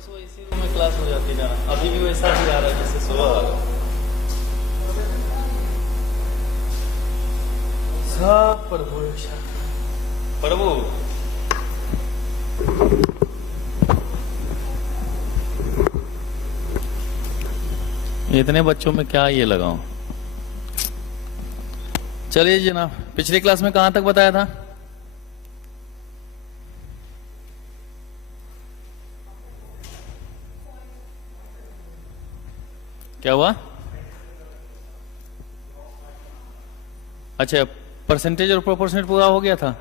बस वो इसी रूम में क्लास हो जाती ना, अभी भी वैसा ही आ रहा है जैसे सुबह आ रहा है। सब प्रभु प्रभु इतने बच्चों में क्या ये लगाऊं। चलिए जनाब, पिछली क्लास में कहां तक बताया था? क्या हुआ? अच्छा, परसेंटेज और प्रोपोर्शनेट पूरा हो गया था।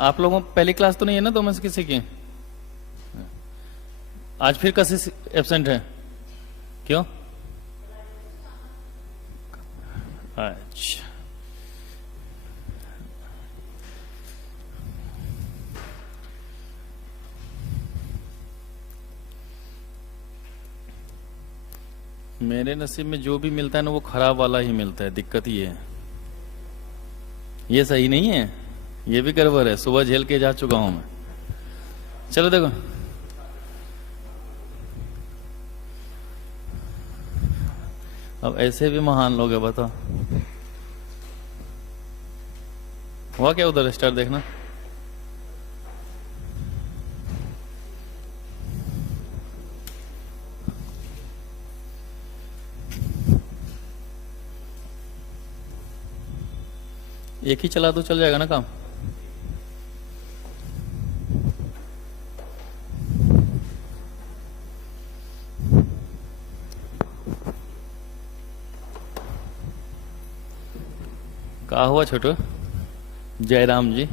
आप लोगों पहली क्लास तो नहीं है ना दो में से किसी की? आज फिर कैसे एब्सेंट है? क्यों? अच्छा, मेरे नसीब में जो भी मिलता है ना वो खराब वाला ही मिलता है। दिक्कत ये है, ये सही नहीं है, ये भी गड़बड़ है। सुबह झेल के जा चुका हूं मैं। चलो देखो, अब ऐसे भी महान लोग हैं, बताओ। हुआ क्या उधर? स्टार देखना। एक ही चला तो चल जाएगा ना काम। क्या हुआ छोटू? जयराम जी,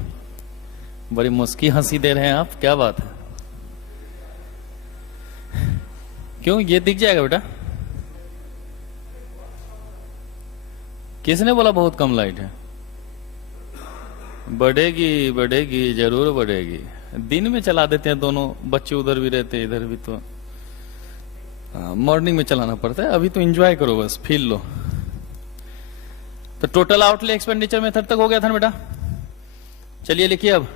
बड़ी मुस्की हंसी दे रहे हैं आप, क्या बात है? क्यों, ये दिख जाएगा बेटा? किसने बोला बहुत कम लाइट है? बढ़ेगी बढ़ेगी, जरूर बढ़ेगी। दिन में चला देते हैं दोनों बच्चे, उधर भी रहते हैं इधर भी, तो मॉर्निंग में चलाना पड़ता है। अभी तो एंजॉय करो, बस फील लो। तो टोटल आउटले एक्सपेंडिचर मेथड तक हो गया था ना बेटा? चलिए लिखिए अब।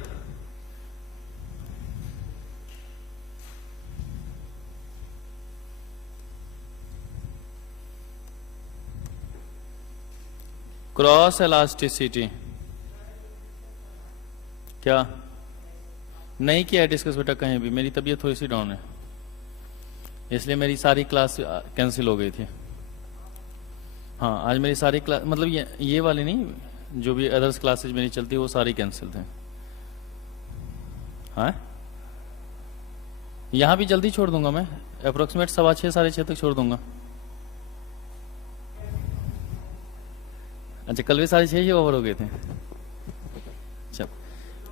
क्रॉस इलास्टिसिटी क्या नहीं किया डिस्कस बेटा कहीं भी? मेरी तबीयत थोड़ी सी डाउन है, इसलिए मेरी सारी क्लास कैंसिल हो गई थी। हाँ, आज मेरी सारी क्लास, मतलब ये वाली नहीं, जो भी अदर्स क्लासेज मेरी चलती है वो सारी कैंसिल थे। हाँ, यहां भी जल्दी छोड़ दूंगा मैं, अप्रोक्सीमेट 6:15 6:30 तक छोड़ दूंगा। अच्छा, कल भी 6:30 ही ओवर हो गए थे। चल,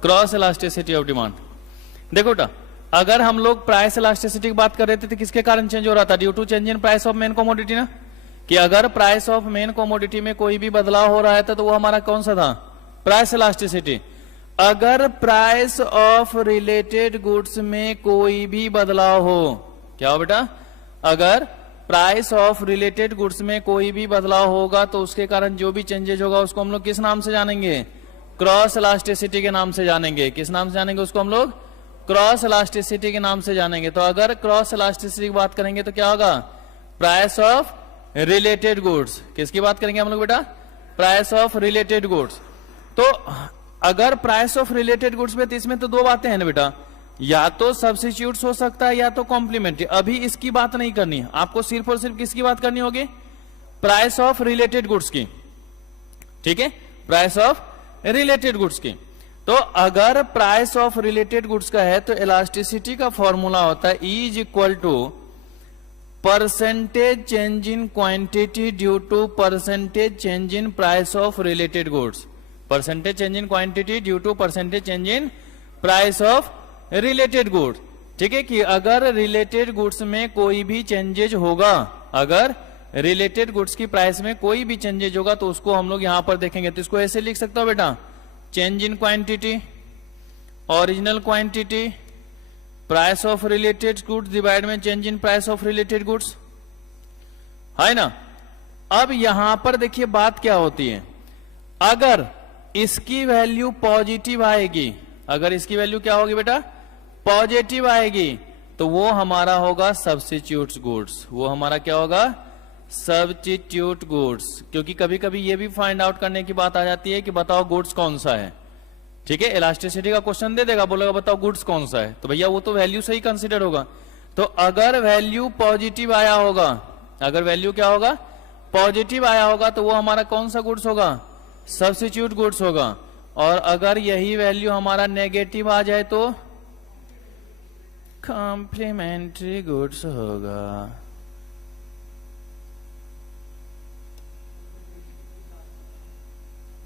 क्रॉस इलास्टिसिटी ऑफ डिमांड। देखो बेटा, अगर हम लोग प्राइस इलास्टिसिटी की बात कर रहे थे तो किसके कारण चेंज हो रहा था? Due to change in price of main commodity ना, कि अगर प्राइस ऑफ मेन कमोडिटी में कोई भी बदलाव हो रहा है तो वो हमारा कौन सा था? Price elasticity. अगर प्राइस ऑफ रिलेटेड गुड्स में कोई भी बदलाव हो, क्या हो बेटा? अगर प्राइस ऑफ रिलेटेड गुड्स में कोई भी बदलाव होगा तो उसके कारण जो भी चेंजेस होगा उसको हम लोग किस नाम से जानेंगे? क्रॉस इलास्टिसिटी के नाम से जानेंगे। किस नाम से जानेंगे उसको हम लोग? क्रॉस इलास्टिसिटी के नाम से जानेंगे। तो अगर क्रॉस इलास्टिसिटी की बात करेंगे तो क्या होगा? Price of related goods. किसकी बात करेंगे हम लोग बेटा? Price of related goods. तो अगर प्राइस ऑफ रिलेटेड गुड्स में, तो इसमें तो दो बातें हैं ना बेटा, या तो सब्स्टिट्यूट्स हो सकता है या तो कॉम्प्लीमेंट्री। अभी इसकी बात नहीं करनी है आपको, सिर्फ और सिर्फ किसकी बात करनी होगी? प्राइस ऑफ रिलेटेड गुड्स की। ठीक है, प्राइस ऑफ रिलेटेड गुड्स की। तो अगर प्राइस ऑफ रिलेटेड गुड्स का है तो इलास्टिसिटी का फॉर्मूला होता है is equal to percentage change in quantity due to percentage change in price of related goods. Percentage change in quantity due to percentage change in price of related goods. ठीक है, कि अगर related goods में कोई भी changes होगा, अगर related goods की प्राइस में कोई भी चेंजेज होगा तो उसको हम लोग यहां पर देखेंगे। तो इसको ऐसे लिख सकता हूं बेटा, change in quantity, original quantity, price of related goods divide में change in price of related goods, है ना। अब यहां पर देखिए बात क्या होती है, अगर इसकी वैल्यू पॉजिटिव आएगी, अगर इसकी वैल्यू क्या होगी बेटा? पॉजिटिव आएगी, तो वो हमारा होगा सब्स्टिट्यूट गुड्स। वो हमारा क्या होगा? Substitute goods. क्योंकि कभी कभी ये भी फाइंड आउट करने की बात आ जाती है कि बताओ गुड्स कौन सा है। ठीक है, इलास्टिसिटी का क्वेश्चन दे देगा, बोलेगा बताओ गुड्स कौन सा है, तो भैया वो तो वैल्यू से ही कंसिडर होगा। तो अगर वैल्यू पॉजिटिव आया होगा, अगर वैल्यू क्या होगा? पॉजिटिव आया होगा, तो वो हमारा कौन सा गुड्स होगा? सब्स्टिट्यूट गुड्स होगा। और अगर यही वैल्यू हमारा नेगेटिव आ जाए तो कॉम्प्लीमेंट्री गुड्स होगा।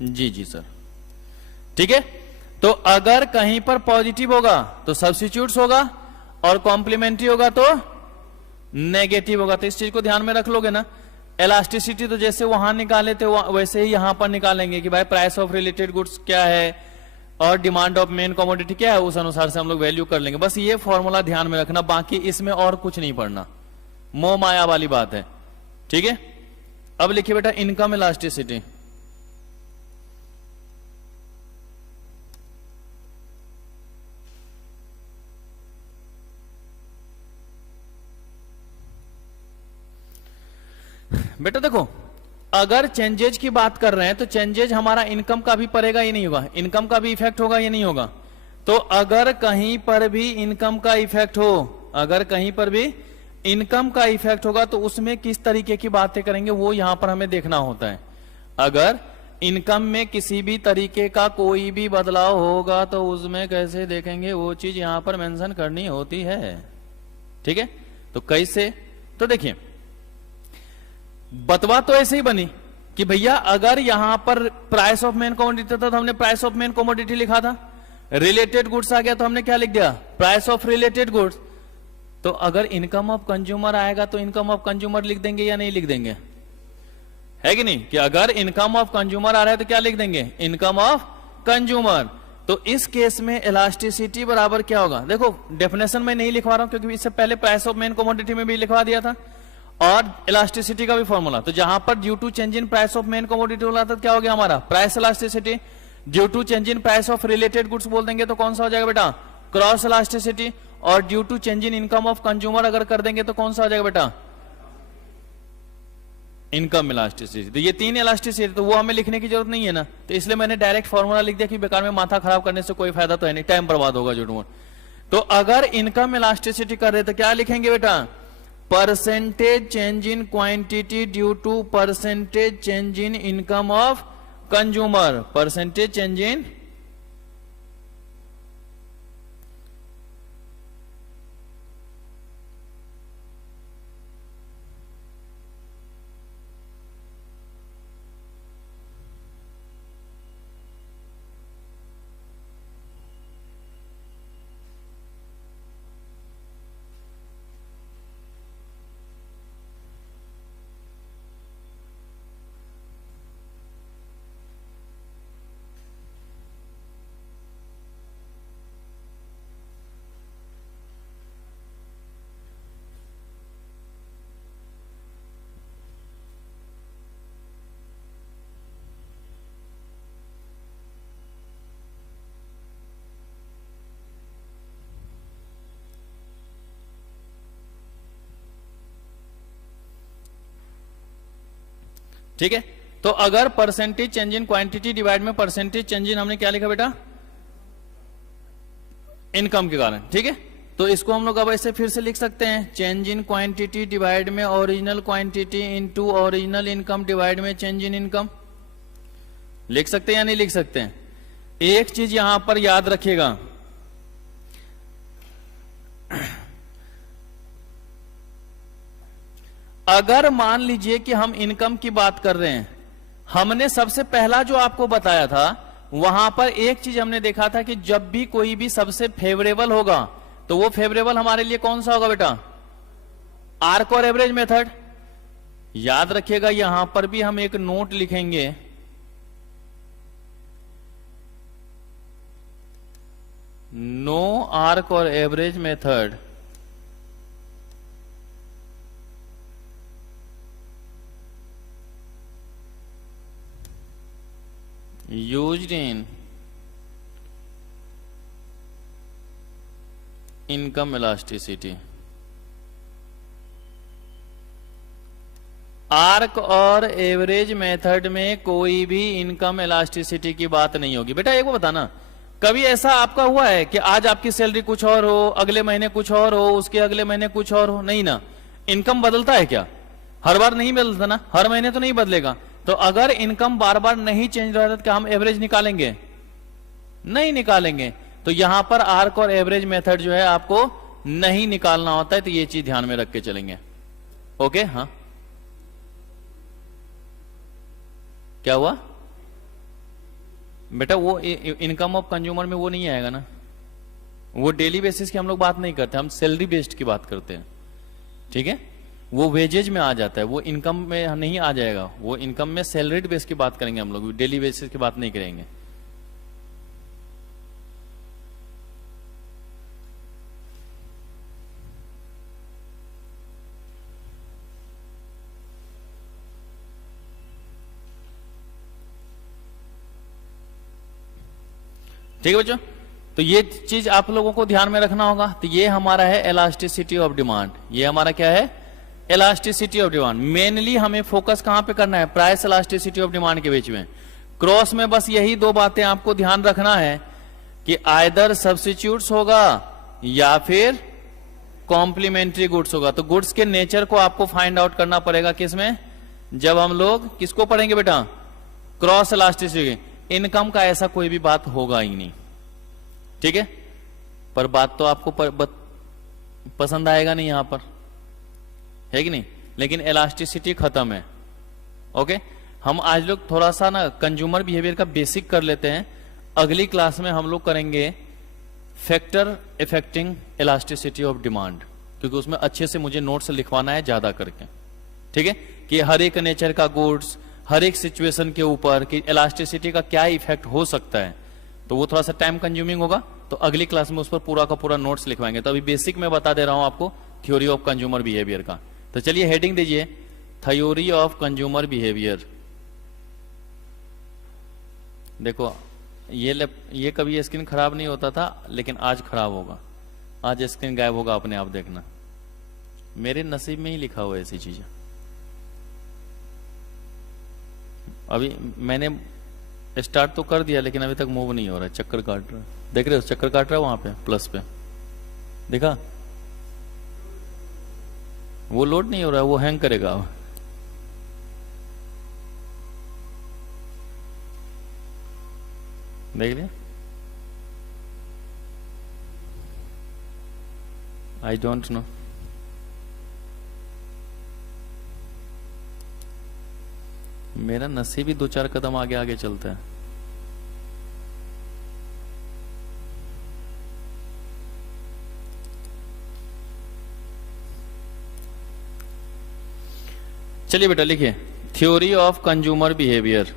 जी जी सर, ठीक है। तो अगर कहीं पर पॉजिटिव होगा तो सब्स्टिट्यूट्स होगा, और कॉम्प्लीमेंट्री होगा तो नेगेटिव होगा। तो इस चीज को ध्यान में रख लोगे ना। इलास्टिसिटी तो जैसे वहां निकाले थे वैसे ही यहां पर निकालेंगे कि भाई प्राइस ऑफ रिलेटेड गुड्स क्या है और डिमांड ऑफ मेन कमोडिटी क्या है, उस अनुसार से हम लोग वैल्यू कर लेंगे। बस ये फॉर्मूला ध्यान में रखना, बाकी इसमें और कुछ नहीं पढ़ना, मोह माया वाली बात है। ठीक है, अब लिखिए बेटा इनकम इलास्टिसिटी। बेटा देखो, अगर चेंजेज की बात कर रहे हैं तो चेंजेज हमारा इनकम का भी पड़ेगा, ये नहीं होगा? इनकम का भी इफेक्ट होगा, ये नहीं होगा? तो अगर कहीं पर भी इनकम का इफेक्ट हो, अगर कहीं पर भी इनकम का इफेक्ट होगा तो उसमें किस तरीके की बातें करेंगे वो यहां पर हमें देखना होता है। अगर इनकम में किसी भी तरीके का कोई भी बदलाव होगा तो उसमें कैसे देखेंगे, वो चीज यहां पर मेंशन करनी होती है। ठीक है, तो कैसे? तो देखिए, बतवा तो ऐसे ही बनी कि भैया अगर यहां पर प्राइस ऑफ मेन कमोडिटी था तो हमने प्राइस ऑफ मेन कमोडिटी लिखा था, रिलेटेड गुड्स आ गया तो हमने क्या लिख दिया? Price of related goods. तो अगर इनकम ऑफ कंज्यूमर आएगा तो इनकम ऑफ कंज्यूमर लिख देंगे या नहीं लिख देंगे? है कि नहीं? कि अगर इनकम ऑफ कंज्यूमर आ रहा है तो क्या लिख देंगे? Income of consumer. तो इस केस में इलास्टिसिटी बराबर क्या होगा? देखो डेफिनेशन में नहीं लिखवा रहा हूं क्योंकि इससे पहले प्राइस ऑफ मेन कमोडिटी में भी लिखवा दिया था, और इलास्टिसिटी का भी फॉर्मूला। तो जहां पर due to change in price of main commodity बोला था क्या हो गया हमारा? Price elasticity. Due to change in price of related goods बोल देंगे तो कौन सा हो जाएगा बेटा? Cross elasticity. और due to change in income of consumer अगर कर देंगे तो कौन सा हो जाएगा बेटा? Income elasticity. तो ये तीन इलास्टिसिटी, तो वो हमें लिखने की जरूरत नहीं है ना, तो इसलिए मैंने डायरेक्ट फॉर्मूला लिख दिया कि बेकार में माथा खराब करने से कोई फायदा तो है नहीं, टाइम बर्बाद होगा झूठ। तो अगर इनकम इलास्टिसिटी कर रहे तो क्या लिखेंगे बेटा? Percentage change in quantity due to percentage change in income of consumer. Percentage change in ठीक है। तो अगर percentage change in quantity divide में परसेंटेज चेंज इन, हमने क्या लिखा बेटा? इनकम के कारण। ठीक है, तो इसको हम लोग अब ऐसे फिर से लिख सकते हैं, चेंज इन क्वांटिटी डिवाइड में original quantity into original income divide में चेंज इन इनकम। लिख सकते हैं या नहीं लिख सकते हैं? एक चीज यहां पर याद रखिएगा, अगर मान लीजिए कि हम इनकम की बात कर रहे हैं, हमने सबसे पहला जो आपको बताया था वहां पर एक चीज हमने देखा था कि जब भी कोई भी सबसे फेवरेबल होगा तो वो फेवरेबल हमारे लिए कौन सा होगा बेटा? आर्क और एवरेज मेथड। याद रखिएगा यहां पर भी हम एक नोट लिखेंगे, नो आर्क और average method used in income elasticity. Arc और एवरेज मेथड में कोई भी इनकम इलास्टिसिटी की बात नहीं होगी। बेटा एक वो बताना, कभी ऐसा आपका हुआ है कि आज आपकी सैलरी कुछ और हो, अगले महीने कुछ और हो, उसके अगले महीने कुछ और हो? नहीं ना। इनकम बदलता है क्या? हर बार नहीं बदलता ना, हर महीने तो नहीं बदलेगा। तो अगर इनकम बार बार नहीं चेंज रहा तो क्या हम एवरेज निकालेंगे? नहीं निकालेंगे। तो यहां पर आर्क और एवरेज मेथड जो है आपको नहीं निकालना होता है, तो ये चीज ध्यान में रख के चलेंगे। ओके, हाँ क्या हुआ बेटा? वो इनकम ऑफ कंज्यूमर में वो नहीं आएगा ना, वो डेली बेसिस की हम लोग बात नहीं करते, हम सैलरी बेस्ड की बात करते हैं। ठीक है, वो वेजेज में आ जाता है, वो इनकम में नहीं आ जाएगा। वो इनकम में सैलरीड बेस की बात करेंगे हम लोग, डेली बेसिस की बात नहीं करेंगे। ठीक है बच्चों, तो ये चीज आप लोगों को ध्यान में रखना होगा। तो ये हमारा है इलास्टिसिटी ऑफ डिमांड। ये हमारा क्या है? Elasticity of demand. मेनली हमें फोकस कहां पे करना है? प्राइस इलास्टिसिटी ऑफ डिमांड के बीच में। क्रॉस में बस यही दो बातें आपको ध्यान रखना है कि आइदर सब्स्टिट्यूट्स होगा या फिर कॉम्प्लीमेंट्री गुड्स होगा। तो गुड्स के नेचर को आपको फाइंड आउट करना पड़ेगा किसमें? जब हम लोग किसको पढ़ेंगे बेटा? Cross elasticity. इनकम का ऐसा कोई भी बात होगा ही नहीं। ठीक है, पर बात तो आपको पसंद आएगा नहीं यहां पर, है कि नहीं? लेकिन इलास्टिसिटी खत्म है। ओके, हम आज लोग थोड़ा सा ना कंज्यूमर बिहेवियर का बेसिक कर लेते हैं। अगली क्लास में हम लोग करेंगे factor affecting elasticity of demand, क्योंकि उसमें अच्छे से मुझे नोट्स लिखवाना है ज्यादा करके। ठीक है, कि हर एक नेचर का गुड्स, हर एक सिचुएशन के ऊपर कि इलास्टिसिटी का क्या इफेक्ट हो सकता है, तो वो थोड़ा सा टाइम कंज्यूमिंग होगा। तो अगली क्लास में उस पर पूरा का पूरा नोट्स लिखवाएंगे। तो अभी बेसिक में बता दे रहा हूं आपको थ्योरी ऑफ कंज्यूमर बिहेवियर का। तो चलिए हेडिंग दीजिए, थ्योरी ऑफ कंज्यूमर बिहेवियर। देखो ये कभी स्क्रीन खराब नहीं होता था, लेकिन आज खराब होगा। आज स्क्रीन गायब होगा अपने आप, देखना। मेरे नसीब में ही लिखा हुआ है ऐसी चीजें। अभी मैंने स्टार्ट तो कर दिया, लेकिन अभी तक मूव नहीं हो रहा है, चक्कर काट रहा है। देख रहे हो चक्कर काट रहा है वहां पे प्लस पे, देखा? वो लोड नहीं हो रहा है, वो हैंग करेगा अब। देख लिया? I don't know. मेरा नसीब ही 2-4 कदम आगे आगे चलता है। चलिए बेटा लिखिए, थ्योरी ऑफ कंज्यूमर बिहेवियर।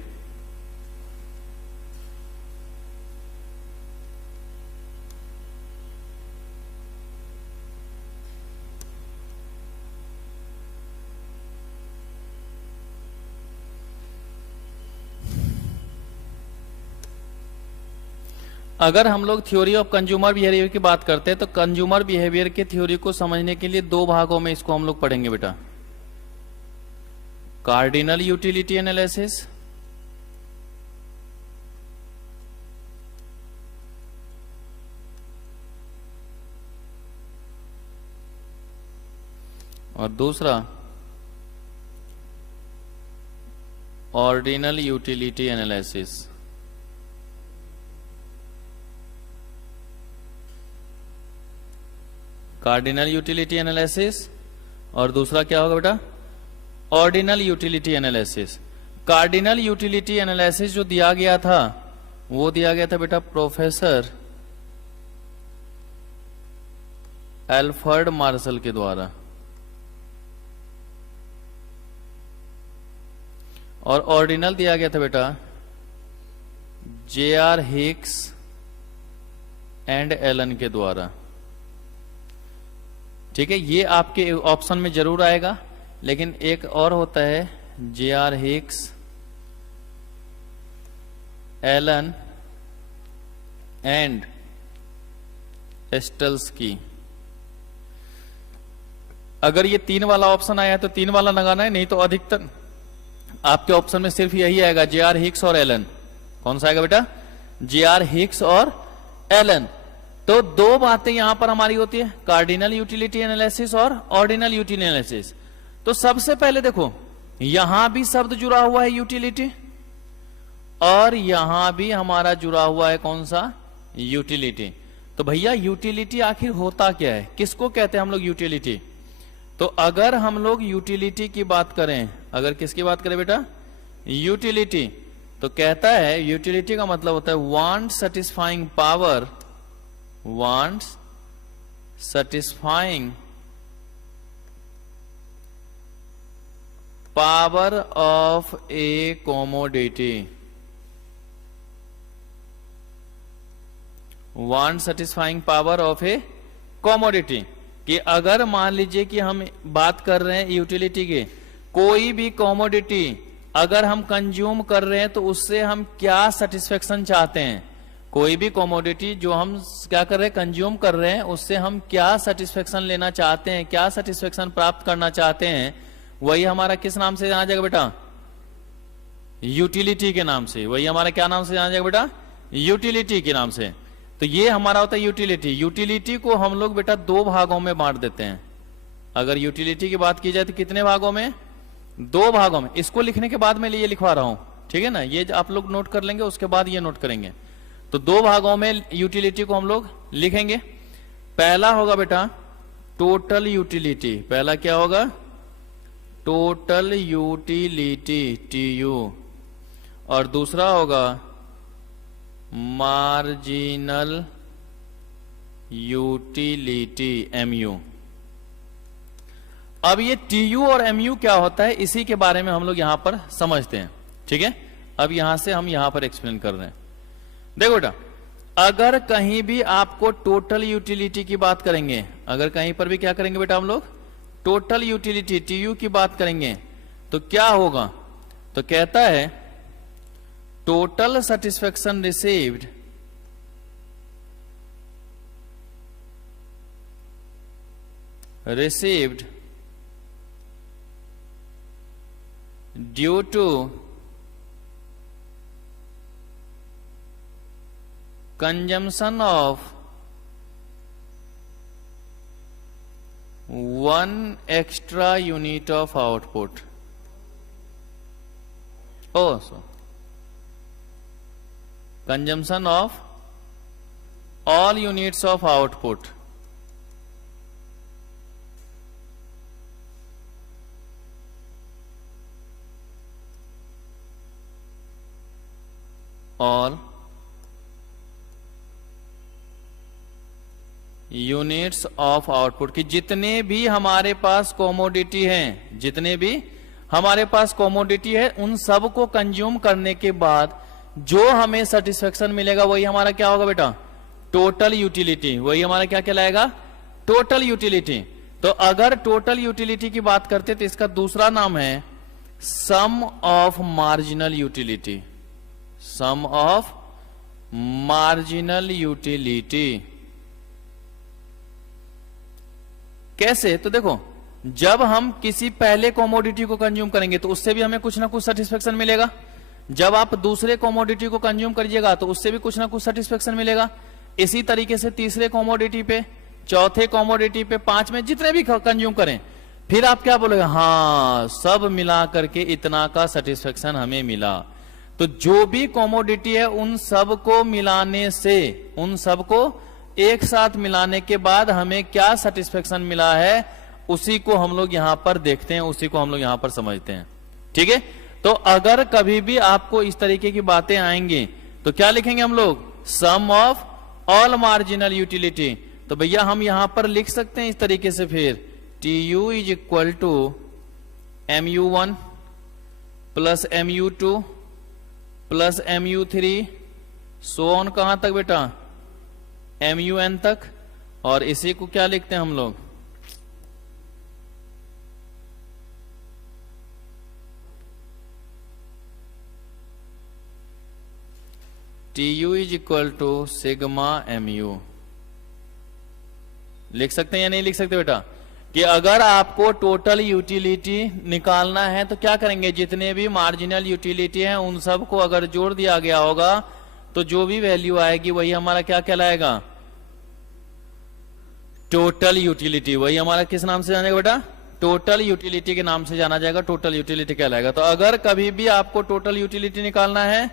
अगर हम लोग थ्योरी ऑफ कंज्यूमर बिहेवियर की बात करते हैं, तो कंज्यूमर बिहेवियर के थ्योरी को समझने के लिए दो भागों में इसको हम लोग पढ़ेंगे बेटा। कार्डिनल यूटिलिटी एनालिसिस और दूसरा ordinal utility analysis. Cardinal utility analysis और दूसरा क्या होगा बेटा? Ordinal utility analysis. Cardinal utility analysis जो दिया गया था, वो दिया गया था बेटा प्रोफेसर एल्फ्रेड मार्शल के द्वारा, और ऑर्डिनल दिया गया था बेटा J.R. हिक्स एंड एलन के द्वारा। ठीक है, ये आपके ऑप्शन में जरूर आएगा। लेकिन एक और होता है J.R. Hicks, Allen and Slutsky. अगर ये 3 वाला ऑप्शन आया है तो 3 वाला लगाना है, नहीं तो अधिकतर आपके ऑप्शन में सिर्फ यही आएगा, जे.आर. हिक्स और एलन। कौन सा आएगा बेटा? जे.आर. हिक्स और एलन। तो दो बातें यहां पर हमारी होती है, कार्डिनल यूटिलिटी एनालिसिस और ऑर्डिनल यूटिलिटी एनालिसिस। तो सबसे पहले देखो, यहां भी शब्द जुड़ा हुआ है यूटिलिटी, और यहां भी हमारा जुड़ा हुआ है कौन सा? यूटिलिटी। तो भैया यूटिलिटी आखिर होता क्या है, किसको कहते हैं हम लोग यूटिलिटी? तो अगर हम लोग यूटिलिटी की बात करें, अगर किसकी बात करें बेटा? यूटिलिटी, तो कहता है यूटिलिटी का मतलब होता है want satisfying power, wants satisfying power of a commodity, want satisfying power of a commodity। कि अगर मान लीजिए कि हम बात कर रहे हैं यूटिलिटी के, कोई भी कॉमोडिटी अगर हम कंज्यूम कर रहे हैं तो उससे हम क्या सेटिस्फेक्शन चाहते हैं, कोई भी कॉमोडिटी जो हम क्या कर रहे हैं, कंज्यूम कर रहे हैं, उससे हम क्या सेटिस्फेक्शन लेना चाहते हैं, क्या सेटिस्फेक्शन प्राप्त करना चाहते हैं, वही हमारा किस नाम से जाना जाएगा बेटा? यूटिलिटी के नाम से। वही हमारा क्या नाम से जाना जाएगा बेटा? यूटिलिटी के नाम से। तो ये हमारा होता है यूटिलिटी। यूटिलिटी को हम लोग बेटा 2 भागों में बांट देते हैं। अगर यूटिलिटी की बात की जाए तो कितने भागों में? 2 भागों में। इसको लिखने के बाद मैं ये लिखवा रहा हूं, ठीक है ना, ये आप लोग नोट कर लेंगे, उसके बाद ये नोट करेंगे। तो 2 भागों में यूटिलिटी को हम लोग लिखेंगे। पहला होगा बेटा टोटल यूटिलिटी। पहला क्या होगा? Total utility, TU। और दूसरा होगा मार्जिनल यूटिलिटी, MU। अब ये TU और MU क्या होता है, इसी के बारे में हम लोग यहां पर समझते हैं, ठीक है। अब यहां से हम यहां पर एक्सप्लेन कर रहे हैं। देखो बेटा, अगर कहीं भी आपको टोटल यूटिलिटी की बात करेंगे, अगर कहीं पर भी क्या करेंगे बेटा हम लोग, टोटल यूटिलिटी TU की बात करेंगे, तो क्या होगा? तो कहता है total satisfaction received due to consumption of 1 extra unit of output, so consumption of all units of output, all units of output, की जितने भी हमारे पास कॉमोडिटी हैं, जितने भी हमारे पास कॉमोडिटी है, उन सब को कंज्यूम करने के बाद जो हमें सेटिस्फेक्शन मिलेगा वही हमारा क्या होगा बेटा? Total utility. वही हमारा क्या कहलाएगा? Total utility. तो अगर टोटल यूटिलिटी की बात करते तो इसका दूसरा नाम है sum of marginal utility, sum of marginal utility. कैसे? तो देखो, जब हम किसी पहले कॉमोडिटी को कंज्यूम करेंगे तो उससे भी हमें कुछ ना कुछ सेटिस्फेक्शन मिलेगा। जब आप दूसरे कॉमोडिटी को कंज्यूम करिएगा तो उससे भी कुछ ना कुछ सेटिस्फेक्शन मिलेगा। इसी तरीके से तीसरे कॉमोडिटी पे, चौथे कॉमोडिटी पे, 5 में, जितने भी कंज्यूम करें, फिर आप क्या बोलोगे? हाँ, सब मिला करके इतना का सेटिस्फेक्शन हमें मिला। तो जो भी कॉमोडिटी है उन सब को मिलाने से, उन सब को एक साथ मिलाने के बाद हमें क्या सेटिस्फेक्शन मिला है, उसी को हम लोग यहां पर देखते हैं, उसी को हम लोग यहां पर समझते हैं, ठीक है। तो अगर कभी भी आपको इस तरीके की बातें आएंगी तो क्या लिखेंगे हम लोग? सम ऑफ ऑल मार्जिनल यूटिलिटी। तो भैया हम यहां पर लिख सकते हैं इस तरीके से, फिर TU is equal to MU1 plus MU2 plus MU3 so on, कहां तक बेटा? MUN तक। और इसी को क्या लिखते हैं हम लोग? TU is equal to sigma MU। लिख सकते हैं या नहीं लिख सकते बेटा? कि अगर आपको टोटल यूटिलिटी निकालना है तो क्या करेंगे, जितने भी मार्जिनल यूटिलिटी हैं उन सब को अगर जोड़ दिया गया होगा तो जो भी वैल्यू आएगी वही हमारा क्या कहलाएगा, टोटल यूटिलिटी। वही हमारा किस नाम से जानेगा बेटा, टोटल यूटिलिटी के नाम से जाना जाएगा, टोटल यूटिलिटी कहलाएगा। तो अगर कभी भी आपको टोटल यूटिलिटी निकालना है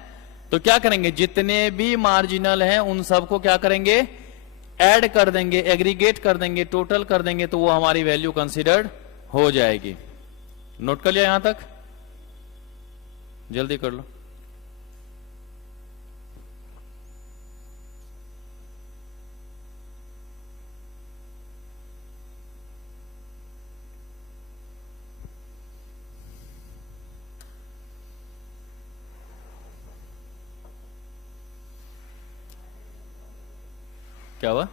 तो क्या करेंगे, जितने भी मार्जिनल हैं उन सबको क्या करेंगे, ऐड कर देंगे, एग्रीगेट कर देंगे, टोटल कर देंगे, तो वो हमारी वैल्यू कंसीडर्ड हो जाएगी। नोट कर लिया यहां तक, जल्दी कर लो। क्या हुआ,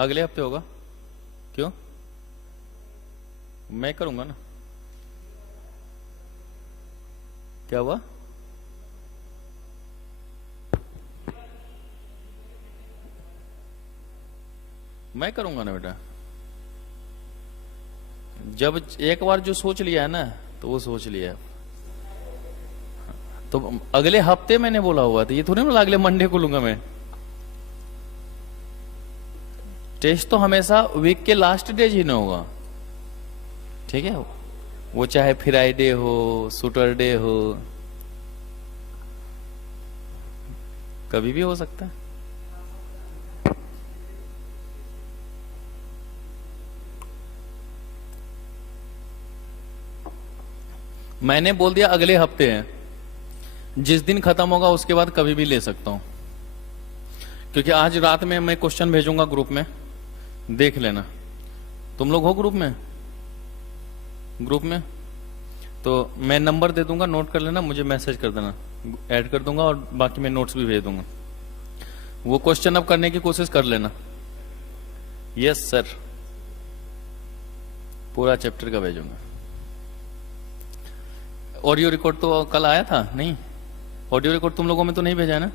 अगले हफ्ते होगा, क्यों, मैं करूंगा ना। क्या हुआ, मैं करूंगा ना बेटा। जब एक बार जो सोच लिया है ना तो वो सोच लिया, तो अगले हफ्ते मैंने बोला हुआ था, ये थोड़ी ना अगले मंडे को लूंगा मैं। टेस्ट तो हमेशा वीक के लास्ट डे ही ना होगा, ठीक है, वो चाहे फ्राइडे हो, सैटरडे हो, कभी भी हो सकता है। मैंने बोल दिया अगले हफ्ते है, जिस दिन खत्म होगा उसके बाद कभी भी ले सकता हूं, क्योंकि आज रात में मैं क्वेश्चन भेजूंगा ग्रुप में, देख लेना। तुम लोग हो ग्रुप में, तो मैं नंबर दे दूंगा, नोट कर लेना, मुझे मैसेज कर देना, ऐड कर दूंगा और बाकी मैं नोट्स भी भेज दूंगा। वो क्वेश्चन अब करने की कोशिश कर लेना। यस सर, पूरा चैप्टर का भेजूंगा। ऑडियो रिकॉर्ड तो कल आया था, नहीं, ऑडियो रिकॉर्ड तुम लोगों में तो नहीं भेजा है ना,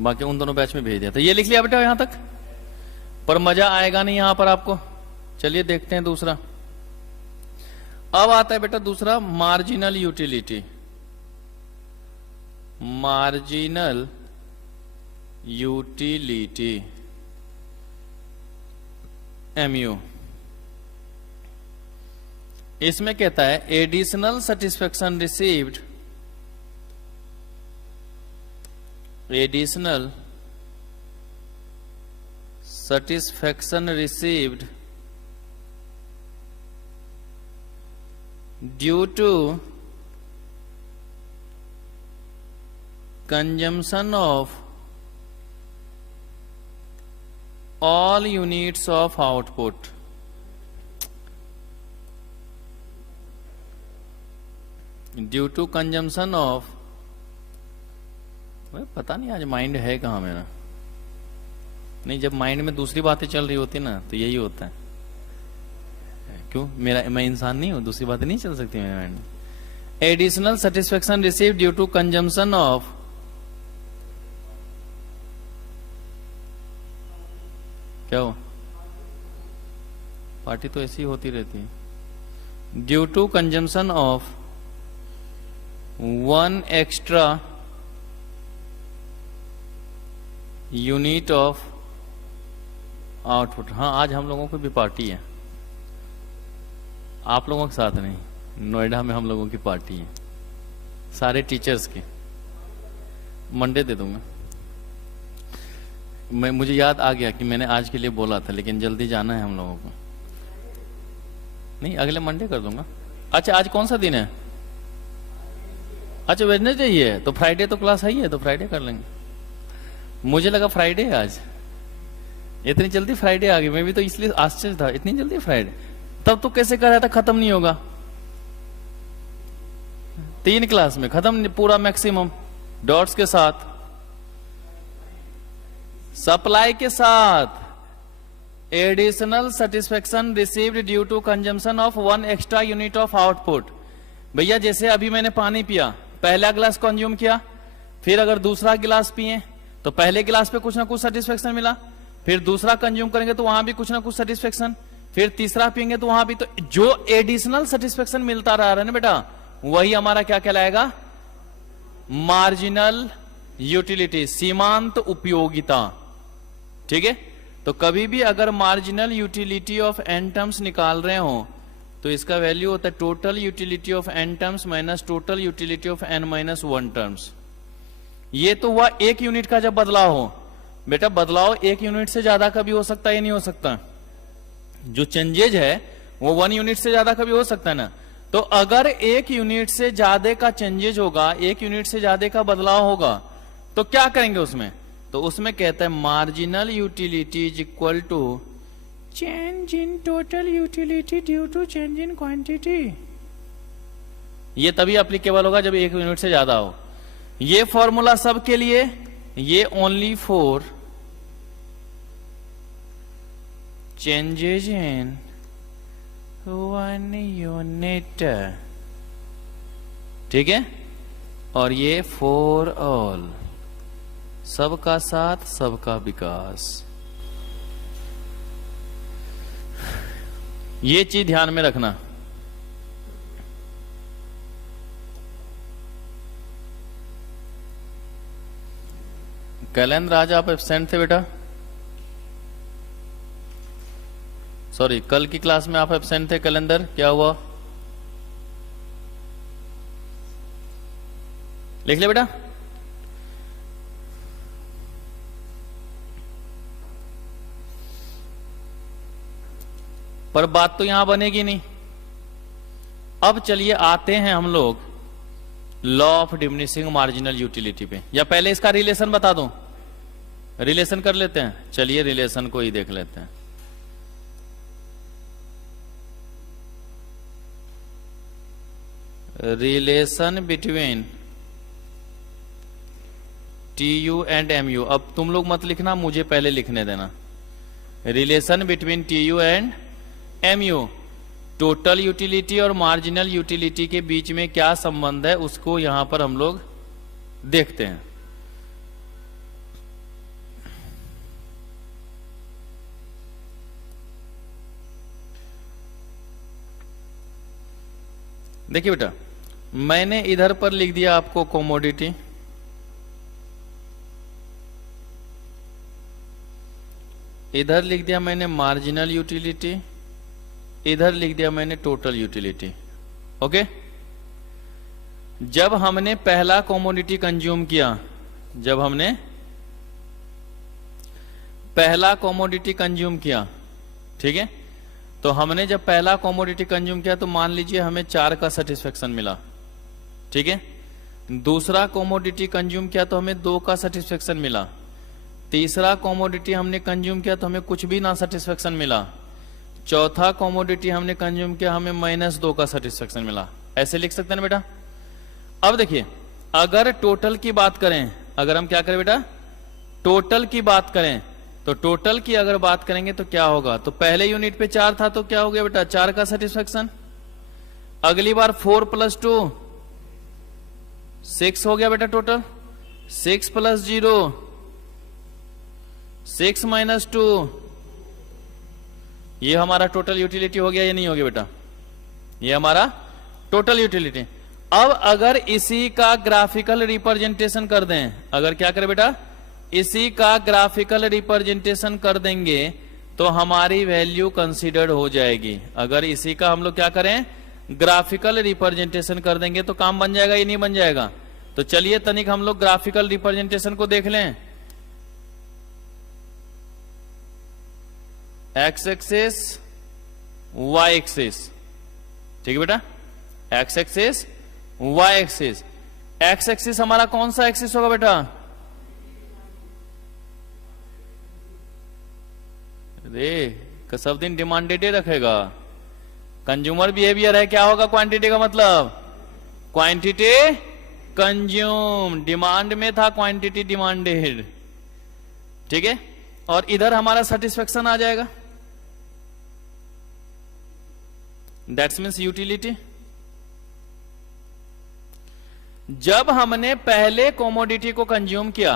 बाकी उन दोनों बैच में भेज दिया था। ये लिख लिया बेटा यहां तक, पर मजा आएगा नहीं यहां पर आपको। चलिए देखते हैं दूसरा। अब आता है बेटा दूसरा, marginal utility. Marginal utility, MU। इसमें कहता है additional satisfaction received, additional satisfaction received due to consumption of all units of output, due to consumption of, पता नहीं आज माइंड है कहां मेरा, नहीं, जब माइंड में दूसरी बातें चल रही होती ना तो यही होता है। क्यों, मैं इंसान नहीं हूं, दूसरी बातें नहीं चल सकती मेरे माइंड में। Additional satisfaction receive due to consumption of, क्या हो, पार्टी तो ऐसी होती रहती है। Due to consumption of 1 extra unit of output. हाँ, आज हम लोगों की भी पार्टी है, आप लोगों के साथ नहीं, नोएडा में हम लोगों की पार्टी है, सारे टीचर्स की। मंडे दे दूंगा मैं, मुझे याद आ गया कि मैंने आज के लिए बोला था, लेकिन जल्दी जाना है हम लोगों को। नहीं, अगले मंडे कर दूंगा। अच्छा, आज कौन सा दिन है? अच्छा, वेडनेसडे ही है, तो फ्राइडे तो क्लास है ही है, तो फ्राइडे कर लेंगे। मुझे लगा फ्राइडे है आज, इतनी जल्दी फ्राइडे आ गई, मैं भी तो इसलिए आश्चर्य था, इतनी जल्दी फ्राइडे। तब तो कैसे कर रहा था खत्म नहीं होगा, 3 क्लास में खत्म पूरा मैक्सिमम, डॉट्स के साथ, सप्लाई के साथ। Additional satisfaction received due to consumption of 1 extra unit of output. भैया जैसे अभी मैंने पानी पिया, पहला गिलास कंज्यूम किया, फिर अगर दूसरा गिलास पिए तो पहले गिलास पे कुछ ना कुछ सेटिस्फेक्शन मिला, फिर दूसरा कंज्यूम करेंगे तो वहां भी कुछ ना कुछ सेटिस्फेक्शन, फिर तीसरा पियेंगे तो वहां भी, तो जो एडिशनल सेटिस्फेक्शन मिलता रहा है ना बेटा, वही हमारा क्या कहलाएगा, मार्जिनल यूटिलिटी, सीमांत उपयोगिता। ठीक है, तो कभी भी अगर marginal utility of n terms निकाल रहे हो तो इसका वैल्यू होता है total utility of n terms minus total utility of n minus 1 terms. ये तो हुआ एक यूनिट का जब बदलाव हो। बेटा बदलाव एक यूनिट से ज्यादा का भी हो सकता है या नहीं हो सकता, जो चेंजेज है वो 1 यूनिट से ज्यादा का भी हो सकता है ना। तो अगर एक यूनिट से ज्यादा का चेंजेज होगा, एक यूनिट से ज्यादा का बदलाव होगा, तो क्या करेंगे उसमें, तो उसमें कहता है marginal utility is equal to change in total utility due to change in quantity. ये तभी एप्लीकेबल होगा जब एक यूनिट से ज्यादा हो। ये फॉर्मूला सबके लिए, ये only for changes in 1 unit. ठीक है, और ये फॉर ऑल, सबका साथ सबका विकास। ये चीज ध्यान में रखना। कैलेंडर आज आप एब्सेंट थे बेटा, सॉरी कल की क्लास में आप एब्सेंट थे। कैलेंडर क्या हुआ, लिख ले बेटा। पर बात तो यहां बनेगी नहीं। अब चलिए आते हैं हम लोग law of diminishing marginal utility पे, या पहले इसका रिलेशन बता दूं, रिलेशन कर लेते हैं। चलिए रिलेशन को ही देख लेते हैं। Relation between TU and MU। अब तुम लोग मत लिखना, मुझे पहले लिखने देना। Relation between TU and MU, total utility और मार्जिनल यूटिलिटी के बीच में क्या संबंध है उसको यहां पर हम लोग देखते हैं। देखिए बेटा, मैंने इधर पर लिख दिया आपको कमोडिटी, इधर लिख दिया मैंने मार्जिनल यूटिलिटी, इधर लिख दिया मैंने टोटल यूटिलिटी। ओके, जब हमने पहला कमोडिटी कंज्यूम किया, जब हमने पहला कमोडिटी कंज्यूम किया, ठीक है, तो हमने जब पहला कमोडिटी कंज्यूम किया तो मान लीजिए हमें 4 का सेटिस्फेक्शन मिला। ठीक है, दूसरा कमोडिटी कंज्यूम किया तो हमें 2 का सेटिस्फेक्शन मिला। तीसरा कमोडिटी हमने कंज्यूम किया तो हमें कुछ भी ना सेटिस्फेक्शन मिला। चौथा कमोडिटी हमने कंज्यूम किया, हमें -2 का सेटिस्फेक्शन मिला। ऐसे लिख सकते हैं ना बेटा। अब देखिए, अगर टोटल की बात करें, अगर हम क्या करें बेटा, टोटल की बात करें, तो टोटल की अगर बात करेंगे तो क्या होगा, तो पहले यूनिट पे 4 था तो क्या हो गया बेटा, 4 का सेटिस्फेक्शन। अगली बार 4 + 2 6 हो गया बेटा टोटल। 6 + 0 6 - 2, ये हमारा टोटल यूटिलिटी हो गया या नहीं हो गया बेटा, ये हमारा टोटल यूटिलिटी। अब अगर इसी का ग्राफिकल रिप्रेजेंटेशन कर दें, अगर क्या करें बेटा, इसी का ग्राफिकल रिप्रेजेंटेशन कर देंगे तो हमारी वैल्यू कंसीडर्ड हो जाएगी। अगर इसी का हम लोग क्या करें, ग्राफिकल रिप्रेजेंटेशन कर देंगे तो काम बन जाएगा या नहीं बन जाएगा। तो चलिए तनिक हम लोग ग्राफिकल रिप्रेजेंटेशन को देख लें। एक्स एक्सिस, वाई एक्सिस, ठीक है बेटा, X axis, Y axis. X axis हमारा कौन सा एक्सिस होगा बेटा, अरे सब दिन डिमांडेड रखेगा। कंज्यूमर बिहेवियर है, क्या होगा क्वांटिटी का मतलब, क्वांटिटी कंज्यूम, डिमांड में था क्वांटिटी डिमांडेड। ठीक है, और इधर हमारा सेटिस्फेक्शन आ जाएगा, दैट्स मीन्स यूटिलिटी। जब हमने पहले कमोडिटी को कंज्यूम किया,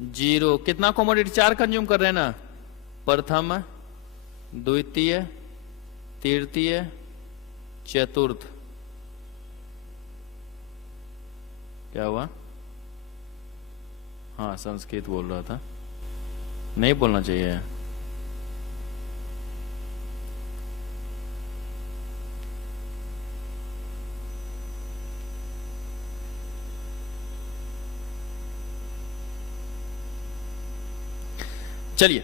जीरो। कितना कमोडिटी? 4 कंज्यूम कर रहे हैं ना, प्रथम, द्वितीय, तृतीय, चतुर्थ। क्या हुआ? हाँ, संस्कृत बोल रहा था, नहीं बोलना चाहिए। चलिए,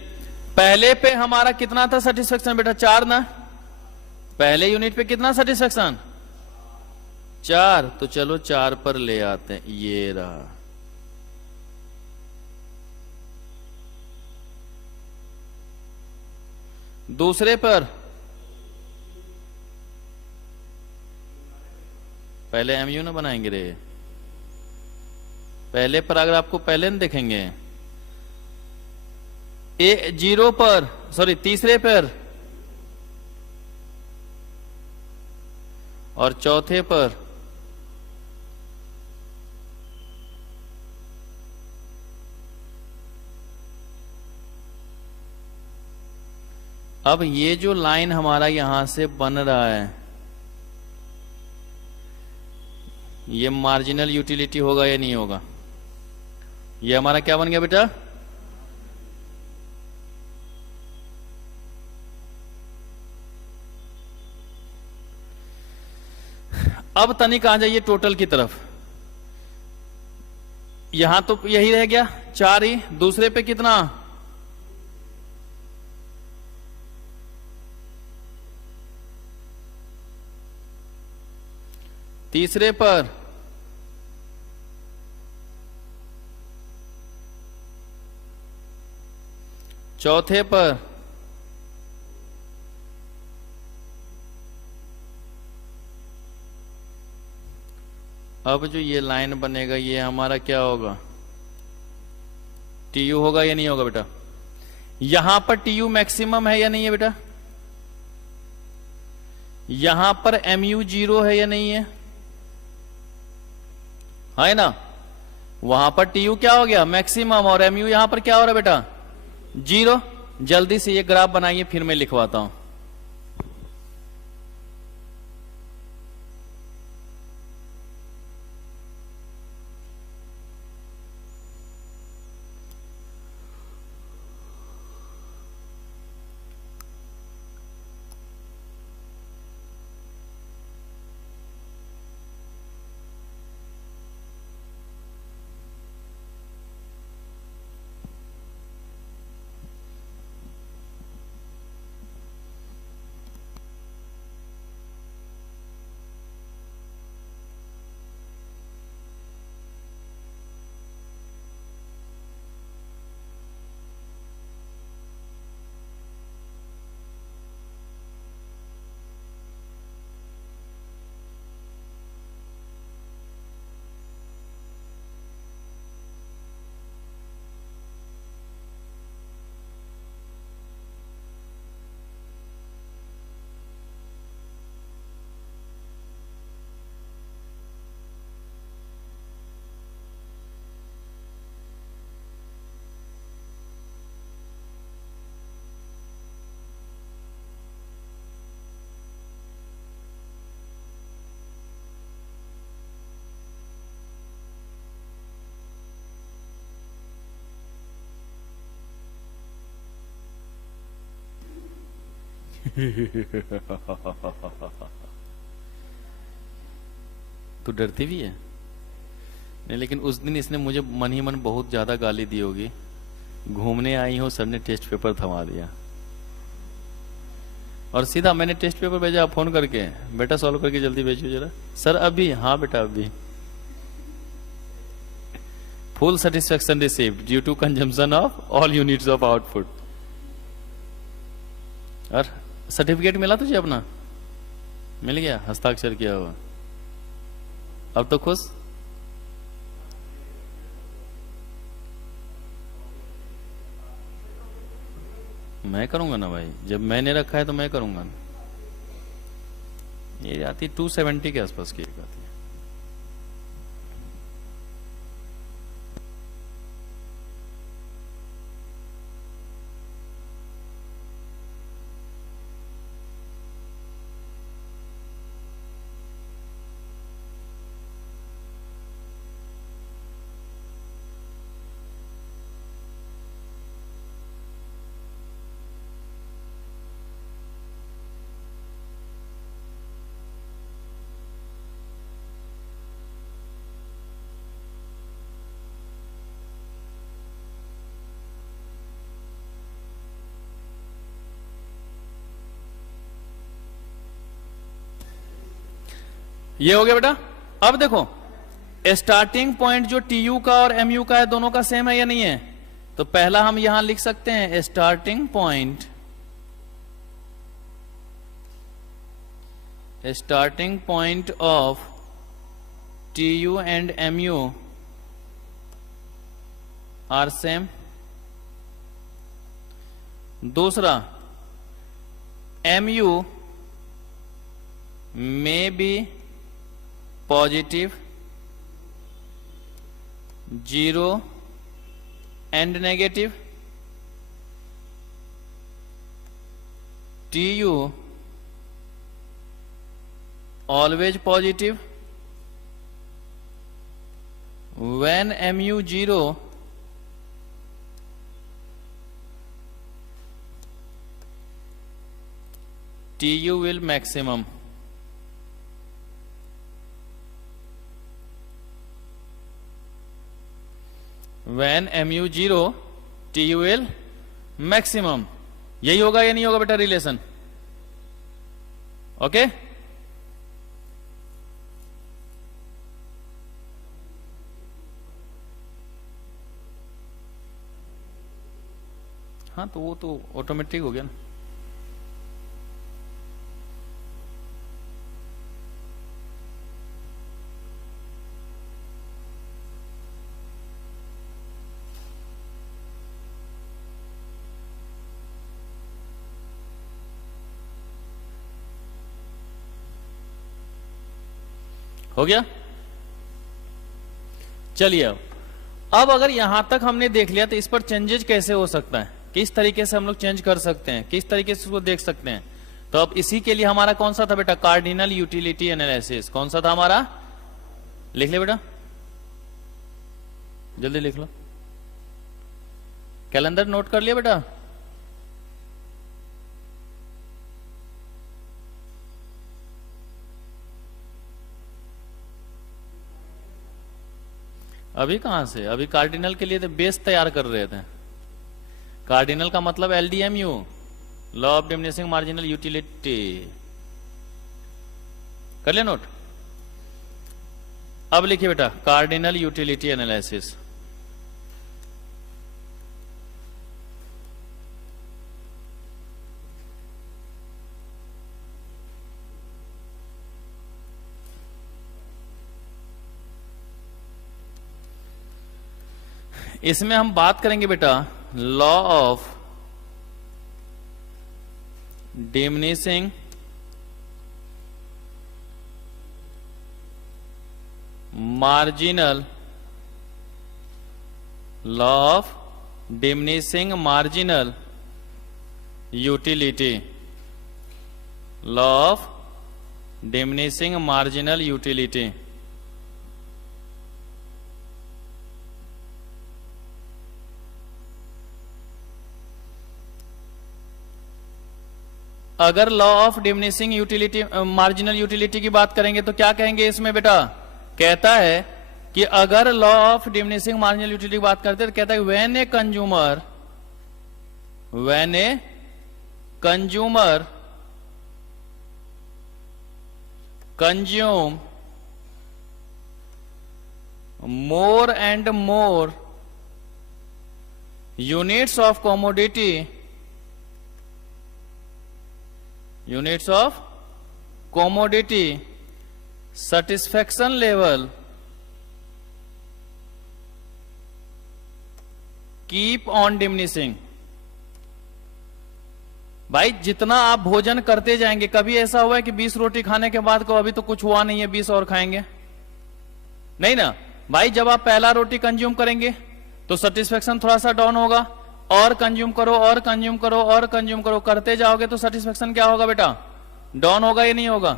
पहले पे हमारा कितना था सेटिस्फेक्शन बेटा? 4 ना। पहले यूनिट पे कितना सेटिस्फेक्शन? 4। तो चलो 4 पर ले आते हैं, ये रहा। दूसरे पर पहले एमयू ना बनाएंगे रे। पहले पर अगर आपको पहले न देखेंगे, ए 0 पर, सॉरी तीसरे पर और चौथे पर अब ये जो लाइन हमारा यहां से बन रहा है, ये मार्जिनल यूटिलिटी होगा या नहीं होगा? ये हमारा क्या बन गया बेटा? अब तनिक आ जाइए टोटल की तरफ। यहां तो यही रह गया 4 ही। दूसरे पे कितना? तीसरे पर चौथे पर अब जो ये लाइन बनेगा ये हमारा क्या होगा? टीयू होगा या नहीं होगा बेटा? यहां पर टीयू मैक्सिमम है या नहीं है बेटा? यहां पर एमयू 0 है या नहीं है ना? वहां पर टीयू क्या हो गया? मैक्सिमम। और एमयू यहां पर क्या हो रहा है बेटा? 0। जल्दी से ये ग्राफ बनाइए, फिर मैं लिखवाता हूं। तू डरती भी है? नहीं, लेकिन उस दिन इसने मुझे मन ही मन बहुत ज्यादा गाली दी होगी। घूमने आई हो, सर ने टेस्ट पेपर थमा दिया और सीधा मैंने टेस्ट पेपर भेजा फोन करके, बेटा सॉल्व करके जल्दी भेजो जरा। सर अभी? हाँ बेटा अभी। Full satisfaction received due to consumption of all units of output. और सर्टिफिकेट मिला तुझे अपना? मिल गया, हस्ताक्षर किया हुआ। अब तो खुश? मैं करूंगा ना भाई, जब मैंने रखा है तो मैं करूंगा ना। ये आती 270 के आसपास की एक आती है। ये हो गया बेटा। अब देखो स्टार्टिंग पॉइंट जो टीयू का और एमयू का है दोनों का सेम है या नहीं है? तो पहला हम यहां लिख सकते हैं starting point of TU and MU are same. दूसरा MU may be positive 0 and negative, TU always positive, when MU 0 TU will maximum. When MU 0 TU will maximum. यही होगा या नहीं होगा बेटा रिलेशन? ओके हाँ, तो वो तो ऑटोमेटिक हो गया ना। हो गया। चलिए अब अगर यहां तक हमने देख लिया तो इस पर चेंजेस कैसे हो सकता है, किस तरीके से हम लोग चेंज कर सकते हैं, किस तरीके से उसको देख सकते हैं। तो अब इसी के लिए हमारा कौन सा था बेटा? Cardinal utility analysis. कौन सा था हमारा? लिख ले बेटा, जल्दी लिख लो। कैलेंडर नोट कर लिया बेटा? अभी कहां से? अभी कार्डिनल के लिए तो बेस तैयार कर रहे थे। कार्डिनल का मतलब LDMU, law of diminishing marginal utility. कर लिया नोट? अब लिखिए बेटा कार्डिनल यूटिलिटी एनालिसिस। इसमें हम बात करेंगे बेटा law of diminishing marginal, law of diminishing marginal utility, law of diminishing marginal utility. अगर law of diminishing utility marginal utility की बात करेंगे तो क्या कहेंगे इसमें बेटा? कहता है कि अगर law of diminishing marginal utility की बात करते हैं तो कहता है when a consumer consume more and more units of commodity, satisfaction level keep on diminishing. भाई जितना आप भोजन करते जाएंगे, कभी ऐसा हुआ है कि 20 रोटी खाने के बाद को अभी तो कुछ हुआ नहीं है 20 और खाएंगे? नहीं ना भाई, जब आप पहला रोटी कंज्यूम करेंगे तो सेटिस्फेक्शन थोड़ा सा डाउन होगा, और कंज्यूम करो और कंज्यूम करो और कंज्यूम करो करते जाओगे तो सेटिस्फेक्शन क्या होगा बेटा? डाउन होगा या नहीं होगा?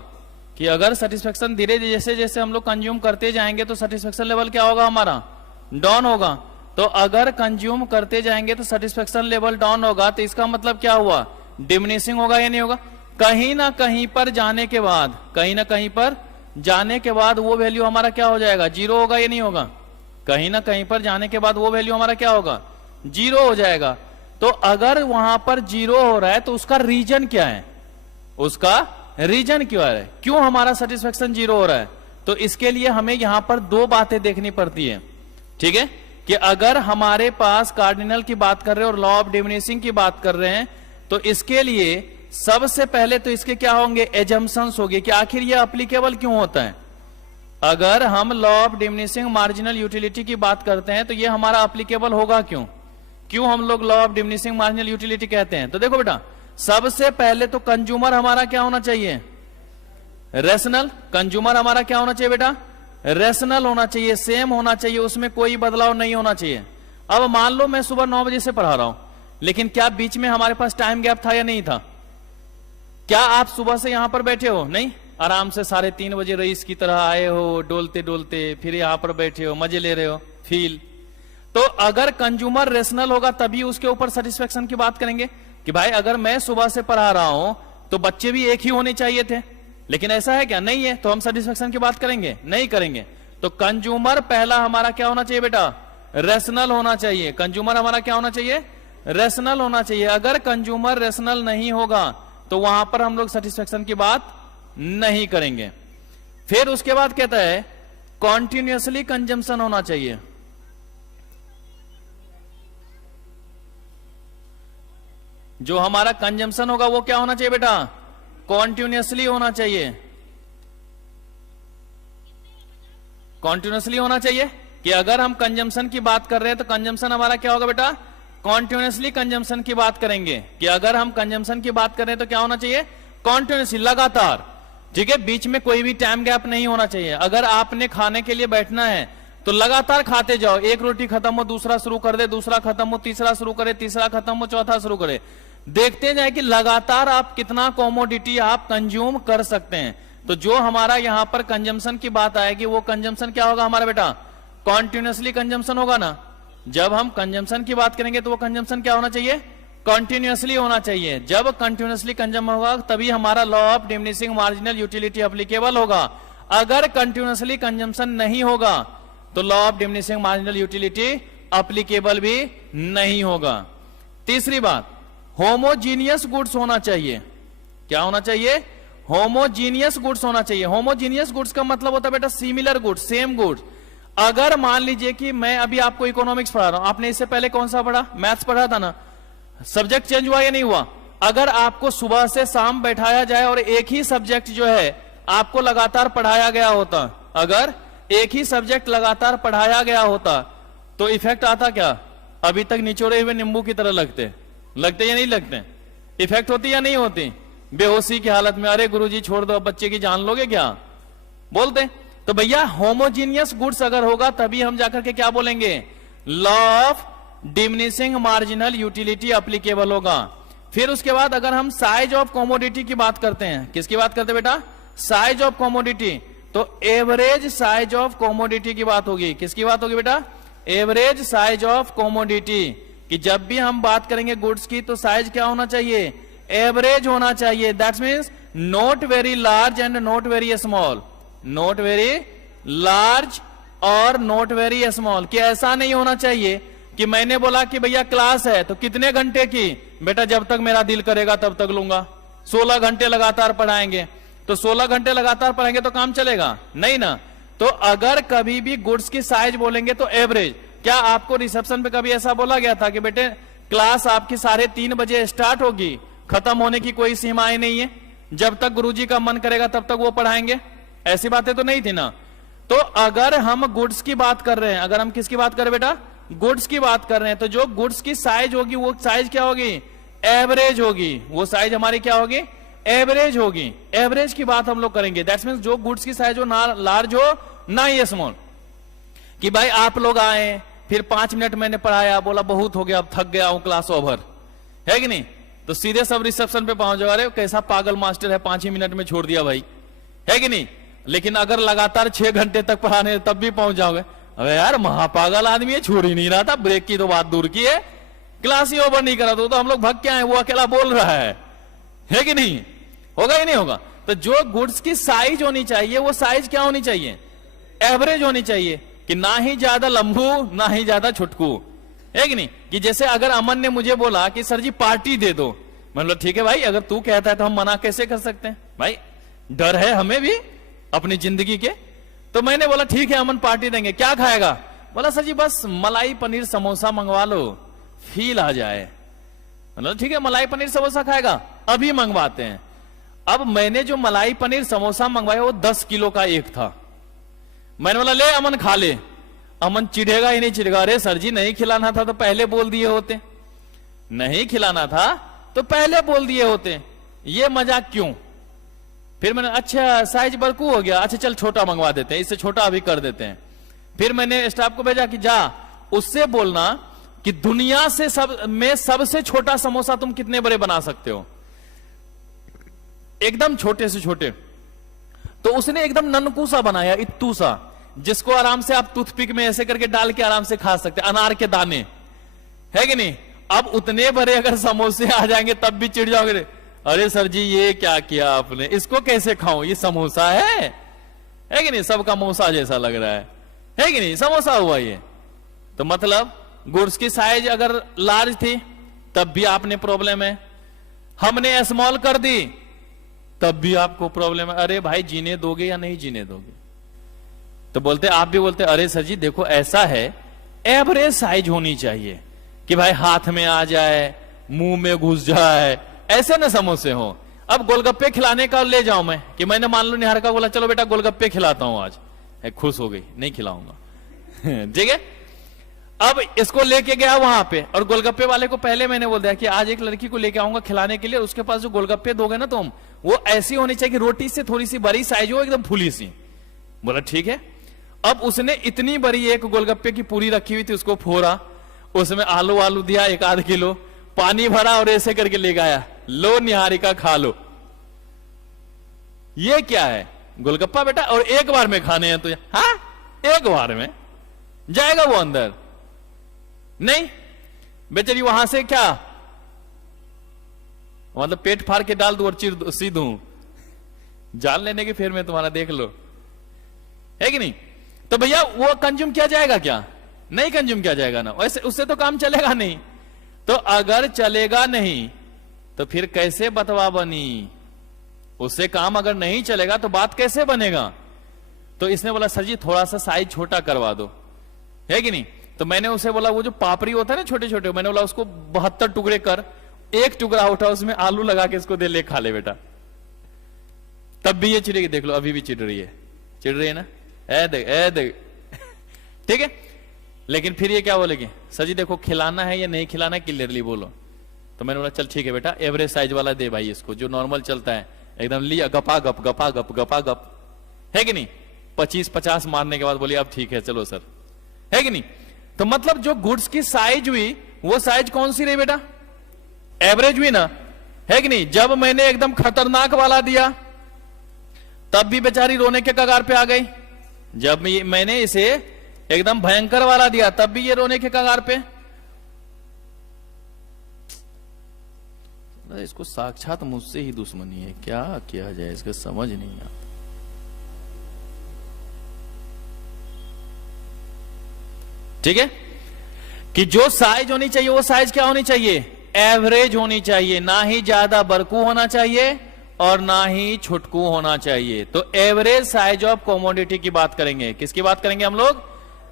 कि अगर सेटिस्फेक्शन धीरे जैसे जैसे हम लोग कंज्यूम करते जाएंगे तो सेटिस्फेक्शन लेवल क्या होगा हमारा? डाउन होगा। तो अगर कंज्यूम करते जाएंगे तो सेटिस्फेक्शन लेवल डाउन होगा, तो इसका मतलब क्या हुआ? डिमिनिशिंग होगा या नहीं होगा? कहीं ना कहीं पर जाने के बाद, कहीं ना कहीं पर जाने के बाद वो वैल्यू हमारा क्या हो जाएगा? जीरो होगा या नहीं होगा? कहीं ना कहीं पर जाने के बाद वो वैल्यू हमारा क्या होगा? जीरो हो जाएगा। तो अगर वहां पर जीरो हो रहा है तो उसका रीजन क्या है? उसका रीजन क्यों है, क्यों हमारा सेटिस्फेक्शन 0 हो रहा है। तो इसके लिए हमें यहां पर 2 बातें देखनी पड़ती है, ठीक है, कि अगर हमारे पास कार्डिनल की बात कर रहे हैं और लॉ ऑफ डिमिनिशिंग की बात कर रहे हैं, तो इसके लिए सबसे पहले तो इसके क्या होंगे, एजम्पशंस होंगे कि आखिर ये एप्लीकेबल क्यों होता है। अगर हम law of diminishing marginal utility की बात करते हैं तो ये हमारा एप्लीकेबल होगा क्यों, क्यों हम लोग law of diminishing marginal utility कहते हैं। तो देखो बेटा, सबसे पहले तो कंज्यूमर हमारा क्या होना चाहिए, रेशनल। कंज्यूमर हमारा क्या होना चाहिए बेटा, रेशनल होना चाहिए, सेम होना चाहिए, उसमें कोई बदलाव नहीं होना चाहिए। अब मान लो मैं सुबह 9 बजे से पढ़ा रहा हूं, लेकिन क्या बीच में हमारे पास टाइम गैप था या नहीं था। क्या आप सुबह से यहां पर बैठे हो, नहीं, आराम से 3:30 बजे रईस की तरह आए हो, डोलते डोलते फिर यहां पर बैठे हो, मजे ले रहे हो, फील। तो अगर कंज्यूमर रेशनल होगा तभी उसके ऊपर सेटिस्फेक्शन की बात करेंगे कि भाई अगर मैं सुबह से पढ़ा रहा हूं तो बच्चे भी एक ही होने चाहिए थे, लेकिन ऐसा है क्या, नहीं है, तो हम सेटिस्फेक्शन की बात करेंगे, नहीं करेंगे। तो कंज्यूमर पहला हमारा क्या होना चाहिए बेटा, रेशनल होना चाहिए। कंज्यूमर हमारा क्या होना चाहिए, रेशनल होना चाहिए। अगर कंज्यूमर रेशनल नहीं होगा तो वहां पर हम लोग सेटिस्फेक्शन की बात नहीं करेंगे। फिर उसके बाद कहता है कॉन्टिन्यूसली कंजम्पशन होना चाहिए। जो हमारा कंजम्पशन होगा वो क्या होना चाहिए बेटा, कॉन्टिन्यूसली होना चाहिए। कॉन्टिन्यूसली होना चाहिए कि अगर हम कंजम्पशन की बात कर रहे हैं तो कंजम्पशन हमारा क्या होगा बेटा, कॉन्टिन्यूसली कंजम्पशन की बात करेंगे। कि अगर हम कंजम्पशन की बात कर रहे हैं तो क्या होना चाहिए, कॉन्टिन्यूसली, लगातार, ठीक है, बीच में कोई भी टाइम गैप नहीं होना चाहिए। अगर आपने खाने के लिए बैठना है तो लगातार खाते जाओ, एक रोटी खत्म हो दूसरा शुरू कर दे, दूसरा खत्म हो तीसरा शुरू करे, तीसरा खत्म हो चौथा शुरू करे, देखते जाए कि लगातार आप कितना कॉमोडिटी आप कंज्यूम कर सकते हैं। तो जो हमारा यहां पर कंजम्पशन की बात आएगी वो कंजम्पशन क्या होगा हमारा बेटा, कॉन्टिन्यूसली कंजम्पशन होगा ना। जब हम कंजम्पशन की बात करेंगे तो वो कंजम्पशन क्या होना चाहिए, कंटिन्यूसली होना चाहिए। जब कंटिन्यूसली कंज्यूम होगा तभी हमारा law of diminishing marginal utility applicable होगा। अगर कंटिन्यूसली कंजम्पशन नहीं होगा तो law of diminishing marginal utility applicable भी नहीं होगा। तीसरी बात, होमोजीनियस गुड्स होना चाहिए। क्या होना चाहिए, होमोजीनियस गुड्स होना चाहिए। होमोजीनियस गुड्स का मतलब होता है बेटा सिमिलर गुड्स, सेम गुड्स। अगर मान लीजिए कि मैं अभी आपको इकोनॉमिक्स पढ़ा रहा हूं, आपने इससे पहले कौन सा पढ़ा, मैथ्स पढ़ा था ना, सब्जेक्ट चेंज हुआ या नहीं हुआ। अगर आपको सुबह से शाम बैठाया जाए और एक ही सब्जेक्ट जो है आपको लगातार पढ़ाया गया होता, अगर एक ही सब्जेक्ट लगातार पढ़ाया गया होता तो इफेक्ट आता क्या, अभी तक निचोड़े हुए नींबू की तरह लगते या नहीं लगते, इफेक्ट होती या नहीं होती, बेहोशी की हालत में, अरे गुरुजी छोड़ दो बच्चे की जान लोगे क्या बोलते। तो भैया होमोजीनियस गुड्स अगर होगा तभी हम जाकर के क्या बोलेंगे, law of diminishing marginal utility applicable होगा। फिर उसके बाद अगर हम साइज ऑफ कॉमोडिटी की बात करते हैं, किसकी बात करते हैं बेटा, साइज ऑफ कॉमोडिटी, तो एवरेज साइज ऑफ कॉमोडिटी की बात होगी। किसकी बात होगी बेटा, एवरेज साइज ऑफ कॉमोडिटी। कि जब भी हम बात करेंगे गुड्स की तो साइज क्या होना चाहिए, एवरेज होना चाहिए। That means not very large and not very small, not very large और नॉट वेरी स्मॉल। कि ऐसा नहीं होना चाहिए कि मैंने बोला कि भैया क्लास है तो कितने घंटे की, बेटा जब तक मेरा दिल करेगा तब तक लूंगा, 16 घंटे लगातार पढ़ाएंगे, तो 16 घंटे लगातार पढ़ाएंगे तो काम चलेगा नहीं ना। तो अगर कभी भी गुड्स की साइज बोलेंगे तो एवरेज। क्या आपको रिसेप्शन पे कभी ऐसा बोला गया था कि बेटे क्लास आपकी 3:30 बजे स्टार्ट होगी, खत्म होने की कोई सीमाएं नहीं है, जब तक गुरुजी का मन करेगा तब तक वो पढ़ाएंगे, ऐसी बातें तो नहीं थी ना। तो अगर हम गुड्स की बात कर रहे हैं, अगर हम किसकी बात कर रहे हैं बेटा, गुड्स की बात कर रहे हैं, तो जो गुड्स की साइज होगी वो साइज क्या होगी, एवरेज होगी। वो साइज हमारी क्या होगी, एवरेज होगी। एवरेज की बात हम लोग करेंगे। दैट्स मींस जो गुड्स की साइज हो ना लार्ज हो ना ही स्मॉल। कि भाई आप लोग आए, फिर 5 मिनट मैंने पढ़ाया, बोला बहुत हो गया अब थक गया हूं, क्लास ओवर है कि नहीं, तो सीधे सब रिसेप्शन पे पहुंच जाओ, अरे कैसा पागल मास्टर है 5 ही मिनट में छोड़ दिया भाई, है कि नहीं। लेकिन अगर लगातार 6 घंटे तक पढ़ाने तब भी पहुंच जाओगे, अरे यार महापागल आदमी है, छोड़ ही नहीं रहा था, ब्रेक की तो बात दूर की है, क्लास ही ओवर नहीं करा तो हम लोग भग के आए, वो अकेला बोल रहा है कि नहीं, होगा ही नहीं होगा। तो जो गुड्स की साइज होनी चाहिए वो साइज क्या होनी चाहिए, एवरेज होनी चाहिए। कि ना ही ज्यादा लंबू ना ही ज्यादा छुटकू, है कि नहीं। कि जैसे अगर अमन ने मुझे बोला कि सर जी पार्टी दे दो, मतलब ठीक है भाई, अगर तू कहता है तो हम मना कैसे कर सकते हैं भाई, डर है हमें भी अपनी जिंदगी के। तो मैंने बोला ठीक है अमन पार्टी देंगे, क्या खाएगा? बोला सर जी बस मलाई पनीर समोसा मंगवा लो, फील आ जाए। मतलब ठीक है मलाई पनीर समोसा खाएगा, अभी मंगवाते हैं। अब मैंने जो मलाई पनीर समोसा मंगवाया वो 10 किलो का एक था। मैंने बोला ले अमन खा ले। अमन चिढ़ेगा ही नहीं चिढ़ेगा, अरे सर जी नहीं खिलाना था तो पहले बोल दिए होते, नहीं खिलाना था तो पहले बोल दिए होते, ये मजाक क्यों? फिर मैंने अच्छा साइज बड़कू हो गया, अच्छा चल छोटा मंगवा देते हैं, इससे छोटा अभी कर देते हैं। फिर मैंने स्टाफ को भेजा कि जा उससे बोलना कि दुनिया से सबसे छोटा समोसा तुम कितने बड़े बना सकते हो, एकदम छोटे से छोटे। तो उसने एकदम ननकू सा बनाया, इत्तू सा, जिसको आराम से आप टूथपिक में ऐसे करके डाल के आराम से खा सकते, अनार के दाने, है कि नहीं? अब उतने बड़े अगर समोसे आ जाएंगे तब भी चिढ़ जाओगे, अरे सर जी ये क्या किया आपने, इसको कैसे खाऊं, ये समोसा है कि नहीं? सबका मोसा जैसा लग रहा है कि नहीं? समोसा हुआ ये। तो मतलब गुड्स की साइज अगर लार्ज थी तब भी आपने प्रॉब्लम है, हमने स्मॉल कर दी तब भी आपको प्रॉब्लम है। अरे भाई जीने दोगे या नहीं जीने दोगे? तो बोलते आप भी बोलते अरे सर जी देखो ऐसा है, एवरेज साइज होनी चाहिए कि भाई हाथ में आ जाए, मुंह में घुस जाए, ऐसे ना समोसे हो। अब गोलगप्पे खिलाने का ले जाऊं मैं कि मैंने मान लो निहार का बोला चलो बेटा गोलगप्पे खिलाता हूं आज, खुश हो गई, नहीं खिलाऊंगा ठीक है। अब इसको लेके गया वहां पे और गोलगप्पे वाले को पहले मैंने बोल दिया कि आज एक लड़की को लेके आऊंगा खिलाने के लिए, उसके पास जो गोलगप्पे दोगे ना तुम, वो ऐसी होनी चाहिए रोटी से थोड़ी सी बड़ी साइज हो, एकदम फुली सी। बोला ठीक है। अब उसने इतनी बड़ी एक गोलगप्पे की पूरी रखी हुई थी, उसको फोड़ा, उसमें आलू आलू दिया 1-8 किलो, पानी भरा और ऐसे करके ले गया, लो निहारिका खा लो। ये क्या है? गोलगप्पा बेटा, और एक बार में खाने हैं तो हाँ एक बार में जाएगा वो अंदर? नहीं बेचारी वहां से क्या मतलब पेट फाड़ के डाल दू और चिर सी दूं, जान लेने की फिर में तुम्हारा देख लो, है कि नहीं? तो भैया वो कंज्यूम किया जाएगा क्या? नहीं कंज्यूम किया जाएगा ना, वैसे उससे तो काम चलेगा नहीं। तो अगर चलेगा नहीं तो फिर कैसे बतवा बनी? उससे काम अगर नहीं चलेगा तो बात कैसे बनेगा? तो इसने बोला सर जी थोड़ा सा साइज छोटा करवा दो, है कि नहीं? तो मैंने उसे बोला वो जो पापड़ी होता है ना छोटे छोटे, मैंने बोला उसको 72 टुकड़े कर, एक टुकड़ा उठा उसमें आलू लगा के इसको दे, ले खा ले बेटा। तब भी ये चिड़ेगी, देख लो अभी भी चिड़ रही है ना, ए देख ठीक है। लेकिन फिर ये क्या बोलेगी, सर जी देखो खिलाना है या नहीं खिलाना है क्लियरली बोलो। तो मैंने बोला चल ठीक है बेटा एवरेज साइज वाला दे भाई इसको, जो नॉर्मल चलता है एकदम लिया, गपा गप गपा गप गपा गप, है कि नहीं? 25-50 मारने के बाद बोली अब ठीक है चलो सर, है कि नहीं? तो मतलब जो गुड्स की साइज हुई वो साइज कौन सी रही बेटा? एवरेज हुई ना, है कि नहीं? जब मैंने एकदम खतरनाक वाला दिया तब भी बेचारी रोने के कगार पे आ गई, जब मैंने इसे एकदम भयंकर वाला दिया तब भी ये रोने के कगार पे। इसको साक्षात मुझसे ही दुश्मनी है, क्या किया जाए इसका समझ नहीं आता। ठीक है कि जो साइज होनी चाहिए वो साइज क्या होनी चाहिए? एवरेज होनी चाहिए, ना ही ज्यादा बरकू होना चाहिए और ना ही छुटकू होना चाहिए। तो एवरेज साइज ऑफ कमोडिटी की बात करेंगे। किसकी बात करेंगे हम लोग?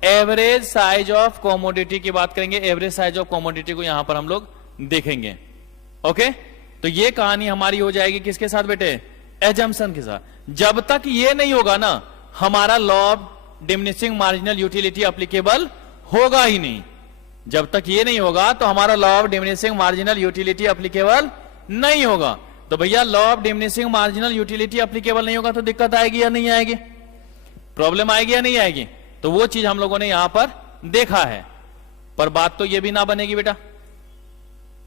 एवरेज साइज ऑफ कमोडिटी की बात करेंगे। एवरेज साइज ऑफ कमोडिटी को यहां पर हम लोग देखेंगे। ओके, तो ये कहानी हमारी हो जाएगी किसके साथ बेटे? एजम्पशन के साथ। जब तक ये नहीं होगा ना हमारा law of diminishing marginal utility applicable होगा ही नहीं। जब तक ये नहीं होगा तो हमारा law of diminishing marginal utility applicable नहीं होगा। तो भैया law of diminishing marginal utility applicable नहीं होगा तो दिक्कत आएगी या नहीं आएगी? प्रॉब्लम आएगी या नहीं आएगी? तो वो चीज हम लोगों ने यहां पर देखा है। पर बात तो ये भी ना बनेगी बेटा,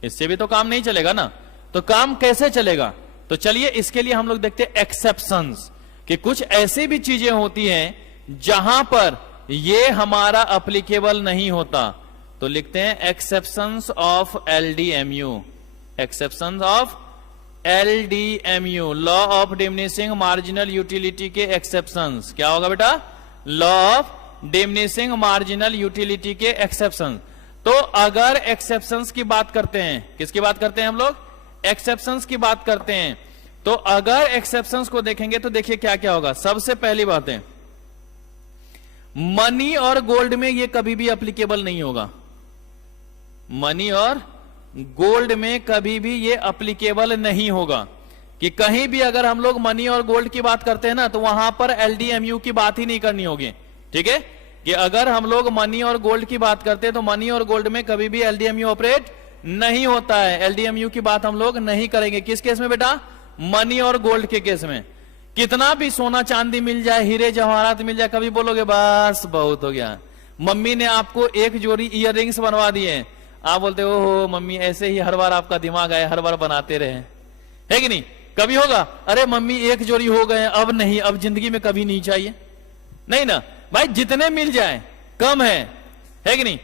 इससे भी तो काम नहीं चलेगा ना। तो काम कैसे चलेगा? तो चलिए इसके लिए हम लोग देखते हैं एक्सेप्शंस, कि कुछ ऐसी भी चीजें होती हैं जहां पर ये हमारा एप्लीकेबल नहीं होता। तो लिखते हैं exceptions of LDMU, exceptions of LDMU, law of diminishing marginal utility के एक्सेप्शंस। क्या होगा बेटा? Law of diminishing marginal utility के एक्सेप्शंस। तो अगर एक्सेप्शंस की बात करते हैं, किसकी बात करते हैं हम लोग? एक्सेप्शंस की बात करते हैं, तो अगर एक्सेप्शंस को देखेंगे तो देखिए क्या क्या होगा। सबसे पहली बात है, मनी और गोल्ड में ये कभी भी एप्लीकेबल नहीं होगा। मनी और गोल्ड में कभी भी ये एप्लीकेबल नहीं होगा कि कहीं भी अगर हम लोग मनी और गोल्ड की बात करते हैं ना, तो वहां पर एलडीएमयू की बात ही नहीं करनी होगी। ठीक है, कि अगर हम लोग मनी और गोल्ड की बात करते हैं तो मनी और गोल्ड में कभी भी एलडीएमयू ऑपरेट नहीं होता है। एलडीएमयू की बात हम लोग नहीं करेंगे। किस केस में बेटा? मनी और गोल्ड के केस में। कितना भी सोना चांदी मिल जाए, हीरे जवाहरात मिल जाए, कभी बोलोगे बस बहुत हो गया। मम्मी ने आपको एक जोड़ी इयररिंग्स बनवा दिए, आप बोलते हो ओहो मम्मी, ऐसे ही हर बार आपका दिमाग आए, हर बार बनाते रहे, है कि नहीं? कभी होगा अरे मम्मी एक जोड़ी हो गए, अब नहीं, अब जिंदगी में कभी नहीं चाहिए? नहीं ना भाई, जितने मिल जाए कम है कि नहीं?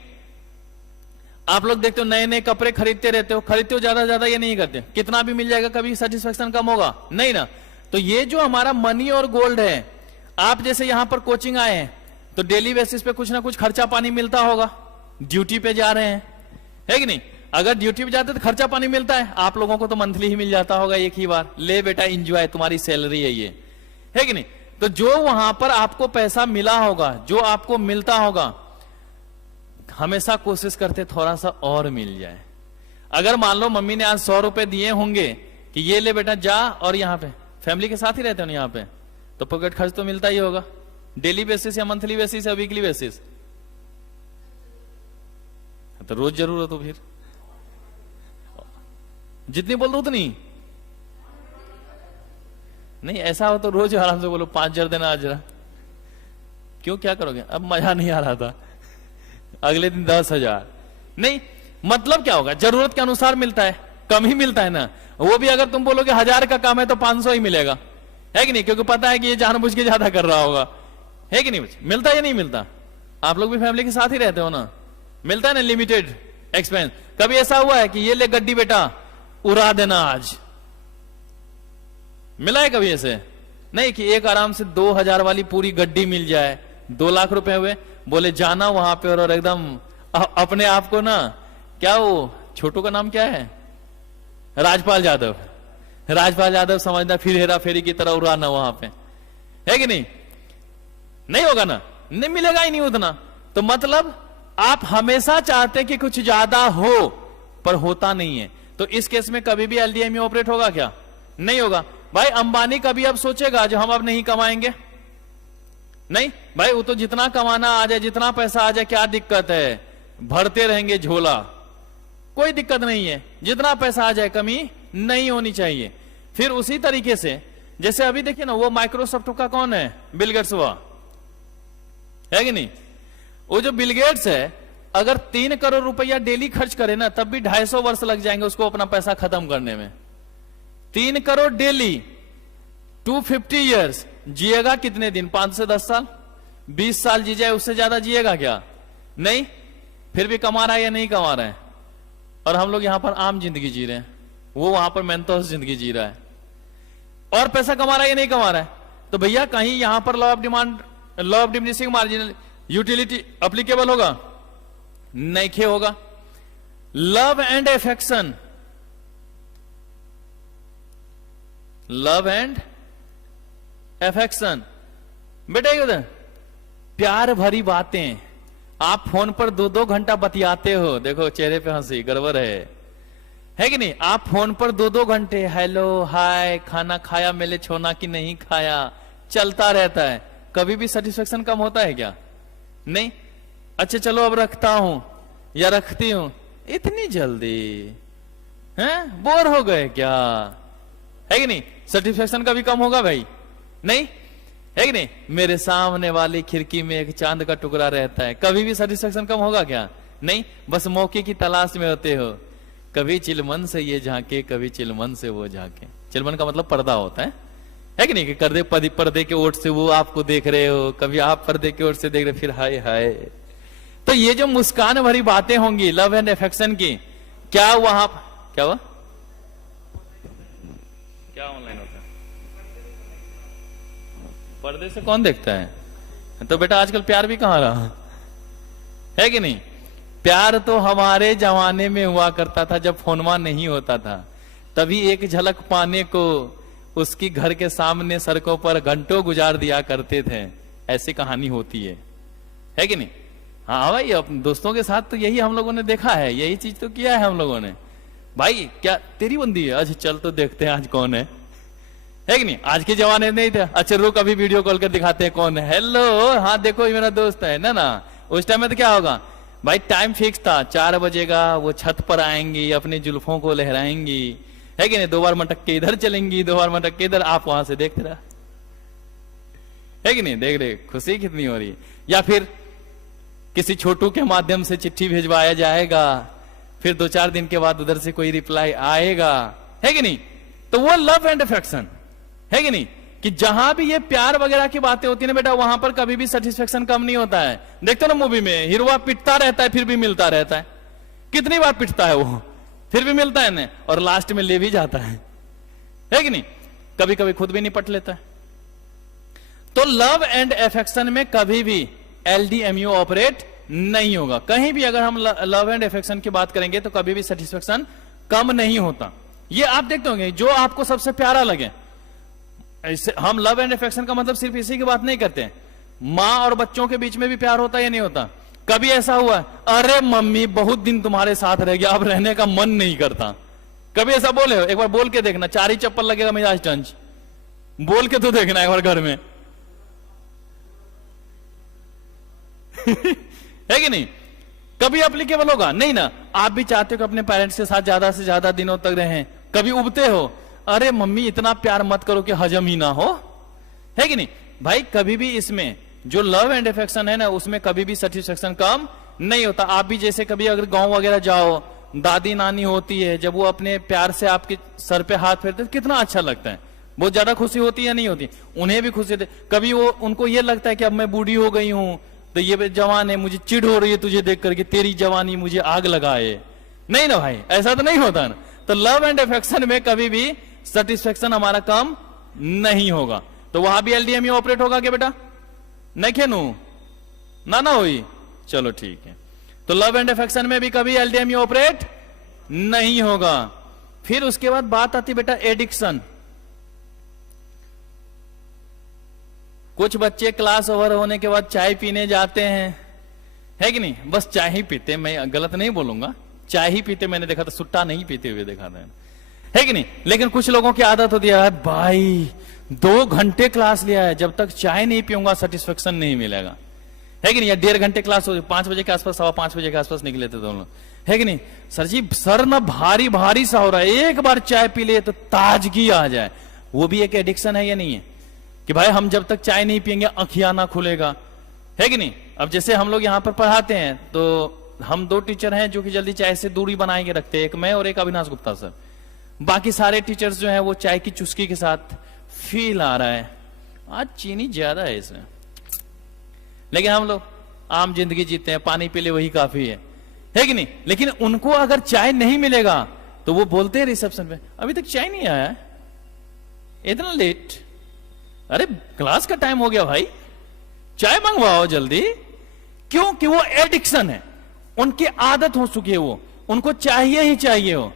आप लोग देखते हो नए नए कपड़े खरीदते रहते हो, खरीदते हो ज्यादा ज्यादा, ये नहीं करते कितना भी मिल जाएगा, कभी सेटिस्फेक्शन कम होगा नहीं ना। तो ये जो हमारा मनी और गोल्ड है, आप जैसे यहां पर कोचिंग आए हैं तो डेली बेसिस पे कुछ ना कुछ खर्चा पानी मिलता होगा, ड्यूटी पे जा रहे हैं, है कि नहीं? अगर ड्यूटी पे जाते तो खर्चा पानी मिलता है, आप लोगों को तो मंथली ही मिल जाता होगा एक ही बार, ले बेटा एंजॉय, तुम्हारी सैलरी है ये, है कि नहीं? तो जो वहां पर आपको पैसा मिला होगा, जो आपको मिलता होगा, हमेशा कोशिश करते थोड़ा सा और मिल जाए। अगर मान लो मम्मी ने आज 100 रुपए दिए होंगे कि ये ले बेटा जा, और यहाँ पे फैमिली के साथ ही रहते हो ना यहाँ पे, तो पॉकेट खर्च तो मिलता ही होगा, डेली बेसिस या मंथली बेसिस या वीकली बेसिस, तो रोज जरूरत हो, फिर जितनी बोल दो उतनी नहीं। ऐसा हो तो रोज आराम से बोलो 5,000 देना आज जरा, क्यों क्या करोगे? अब मजा नहीं आ रहा था, अगले दिन 10,000 नहीं। मतलब क्या होगा? जरूरत के अनुसार मिलता है, कम ही मिलता है ना। वो भी अगर तुम बोलोगे 1,000 का काम है तो 500 ही मिलेगा, है कि नहीं? क्योंकि पता है कि ये जानबूझ के ज्यादा कर रहा होगा, है कि नहीं? मिलता है या नहीं मिलता? आप लोग भी फैमिली के साथ ही रहते हो ना, मिलता है ना लिमिटेड एक्सपेंस। कभी ऐसा हुआ है कि ये ले गड्डी बेटा उड़ा देना आज, मिला है कभी ऐसे? नहीं कि एक आराम से 2,000 वाली पूरी गड्डी मिल जाए, 2 लाख रुपए हुए, बोले जाना वहां पे और एकदम अपने आप को ना, क्या वो छोटू का नाम क्या है, राजपाल यादव, राजपाल यादव समझना, फिर हेरा फेरी की तरह उड़ाना वहां पे, है कि नहीं? नहीं होगा ना, नहीं मिलेगा ही नहीं उतना। तो मतलब आप हमेशा चाहते कि कुछ ज्यादा हो, पर होता नहीं है। तो इस केस में कभी भी एलडीएमयू ऑपरेट होगा क्या? नहीं होगा। भाई अंबानी कभी अब सोचेगा जो हम अब नहीं कमाएंगे? नहीं भाई, वो तो जितना कमाना आ जाए, जितना पैसा आ जाए, क्या दिक्कत है, भरते रहेंगे झोला, कोई दिक्कत नहीं है, जितना पैसा आ जाए, कमी नहीं होनी चाहिए। फिर उसी तरीके से जैसे अभी देखिए ना, वो माइक्रोसॉफ्ट का कौन है, बिल गेट्स हुआ, है कि नहीं? वो जो बिल गेट्स है, अगर 3 करोड़ रुपया डेली खर्च करे ना, तब भी 250 वर्ष लग जाएंगे उसको अपना पैसा खत्म करने में। 3 करोड़ डेली, 250 ईयर्स, जिएगा कितने दिन? 5 से 10 साल, 20 साल जी जाए, उससे ज्यादा जिएगा क्या? नहीं। फिर भी कमा रहा है या नहीं कमा रहा है? और हम लोग यहां पर आम जिंदगी जी रहे हैं, वो वहां पर मेंटोस जिंदगी जी रहा है, और पैसा कमा रहा है या नहीं कमा रहा है? तो भैया कहीं यहां पर law of demand, law of diminishing marginal utility applicable होगा? नहीं खे होगा। Love and affection, love and affection, बेटा उधर प्यार भरी बातें, आप फोन पर 2-2 घंटा बतियाते हो, देखो चेहरे पे हंसी, गड़बड़ है कि नहीं? आप फोन पर 2-2 घंटे हेलो हाय, खाना खाया मेरे छोना की नहीं खाया, चलता रहता है, कभी भी सेटिस्फेक्शन कम होता है क्या? नहीं। अच्छा चलो अब रखता हूं या रखती हूं, इतनी जल्दी हैं? बोर हो गए क्या? है कि नहीं? सेटिस्फेक्शन कभी कम होगा भाई? नहीं, है कि नहीं? मेरे सामने वाली खिड़की में एक चांद का टुकड़ा रहता है, कभी भी सेटिस्फेक्शन कम होगा क्या? नहीं। बस मौके की तलाश में होते हो, कभी चिलमन से ये झांके, कभी चिलमन से वो झांके। चिलमन का मतलब पर्दा होता है कि नहीं? कि पर्दे के ओट से वो आपको देख रहे हो, कभी आप पर्दे के ओट से देख रहे, फिर हाय हाय। तो ये जो मुस्कान भरी बातें होंगी लव एंड अफेक्शन की, क्या वहां क्या हुआ? क्या ऑनलाइन होता है? पर्दे से कौन देखता है? तो बेटा आजकल प्यार भी कहां रहा, है कि नहीं? प्यार तो हमारे जमाने में हुआ करता था जब फोनमा नहीं होता था, तभी एक झलक पाने को उसकी घर के सामने सड़कों पर घंटों गुजार दिया करते थे। ऐसी कहानी होती है कि नहीं? हाँ भाई, अपने दोस्तों के साथ तो यही हम लोगों ने देखा है, यही चीज तो किया है हम लोगों ने। भाई क्या तेरी बंदी है? अच्छा चल तो देखते हैं आज कौन है कि नहीं? आज के जमाने में नहीं थे, अच्छा रुक अभी वीडियो कॉल कर दिखाते हैं कौन है। हेलो, हाँ देखो ये मेरा दोस्त है ना। उस टाइम में तो क्या होगा भाई, टाइम फिक्स था, 4 बजेगा, वो छत पर आएंगी, अपनी जुल्फों को लहराएंगी, है कि नहीं? 2 बार मटक के इधर चलेंगी, 2 बार मटक के इधर, आप वहां से देखते रहा, है कि नहीं? देख रहे खुशी कितनी हो रही है। या फिर किसी छोटू के माध्यम से चिट्ठी भिजवाया जाएगा, फिर 2-4 दिन के बाद उधर से कोई रिप्लाई आएगा, है कि नहीं? तो वो लव एंड अफेक्शन, है कि नहीं? कि जहां भी ये प्यार वगैरह की बातें होती है ना बेटा, वहां पर कभी भी सेटिस्फेक्शन कम नहीं होता है। देखते हो ना मूवी में, हीरो पिटता रहता है फिर भी मिलता रहता है। कितनी बार पिटता है वो, फिर भी मिलता है ना, और लास्ट में ले भी जाता है कि नहीं? कभी कभी खुद भी निपट लेता है। तो लव एंड अफेक्शन में कभी भी LDMU ऑपरेट नहीं होगा। कहीं भी अगर हम लव एंड अफेक्शन की बात करेंगे तो कभी भी सेटिस्फेक्शन कम नहीं होता। ये आप देखते होंगे, जो आपको सबसे प्यारा लगे, हम लव एंड अफेक्शन का मतलब सिर्फ इसी की बात नहीं करते, माँ और बच्चों के बीच में भी प्यार होता है या नहीं होता? कभी ऐसा हुआ, अरे मम्मी बहुत दिन तुम्हारे साथ रह गया, अब रहने का मन नहीं करता? कभी ऐसा बोले हो? एक बार बोल के देखना, 4 ही चप्पल लगेगा मिजाज टंच, बोल के तो देखना एक बार घर में है कि नहीं? कभी एप्लीकेबल होगा नहीं ना? आप भी चाहते हो कि अपने पेरेंट्स के साथ ज्यादा से ज्यादा दिनों तक रहें, कभी उबते हो, अरे मम्मी इतना प्यार मत करो कि हजम ही ना हो, है कि नहीं? भाई कभी भी इसमें जो लव एंड अफेक्शन है ना, उसमें कभी भी सेटिस्फेक्शन कम नहीं होता। आप भी जैसे कभी अगर गांव वगैरह जाओ, दादी नानी होती है, जब वो अपने प्यार से आपके सर पे हाथ फेरते तो कितना अच्छा लगता है, बहुत ज्यादा खुशी होती है या नहीं होती? उन्हें भी खुशी होती। कभी वो उनको ये लगता है कि अब मैं बूढ़ी हो गई हूं, तो ये जवान है, मुझे चिढ़ हो रही है तुझे देख करके, तेरी जवानी मुझे आग लगाए, नहीं ना भाई, ऐसा तो नहीं होता ना। तो लव एंड अफेक्शन में कभी भी सेटिस्फेक्शन हमारा कम नहीं होगा। तो वहां भी LDMU ऑपरेट होगा क्या बेटा? नहीं खेनू ना हुई, चलो ठीक है। तो लव एंड अफेक्शन में भी कभी LDMU ऑपरेट नहीं होगा। फिर उसके बाद बात आती बेटा एडिक्शन। कुछ बच्चे क्लास ओवर होने के बाद चाय पीने जाते हैं, है कि नहीं? बस चाय ही पीते, मैं गलत नहीं बोलूंगा, चाय ही पीते मैंने देखा था, सुट्टा नहीं पीते हुए देखा था, है कि नहीं? लेकिन कुछ लोगों की आदत होती है, भाई 2 घंटे क्लास लिया है, जब तक चाय नहीं पीऊंगा सेटिस्फेक्शन नहीं मिलेगा, है कि नहीं? या 1.5 घंटे क्लास हो, 5 बजे के आसपास, 5:15 बजे के आसपास निकले थे दोनों, है कि नहीं? सर जी सर ना भारी भारी सा हो रहा है, एक बार चाय पी ले तो ताजगी आ जाए। वो भी एक एडिक्शन है या नहीं है? कि भाई हम जब तक चाय नहीं पियेंगे आंखियां ना खुलेगा, है कि नहीं? अब जैसे हम लोग यहाँ पर पढ़ाते हैं, तो हम 2 टीचर हैं जो कि जल्दी चाय से दूरी बनाए के रखते हैं, एक मैं और एक अविनाश गुप्ता सर। बाकी सारे टीचर्स जो हैं वो चाय की चुस्की के साथ फील आ रहा है, आज चीनी ज्यादा है इसमें, लेकिन हम लोग आम जिंदगी जीते हैं, पानी पी ले वही काफी है कि नहीं? लेकिन उनको अगर चाय नहीं मिलेगा तो वो बोलते हैं रिसेप्शन पे, अभी तक चाय नहीं आया है, इतना लेट, अरे क्लास का टाइम हो गया भाई, चाय मंगवाओ जल्दी। क्यों? कि वो एडिक्शन है, उनकी आदत हो चुकी है, वो उनको चाहिए ही चाहिए हो।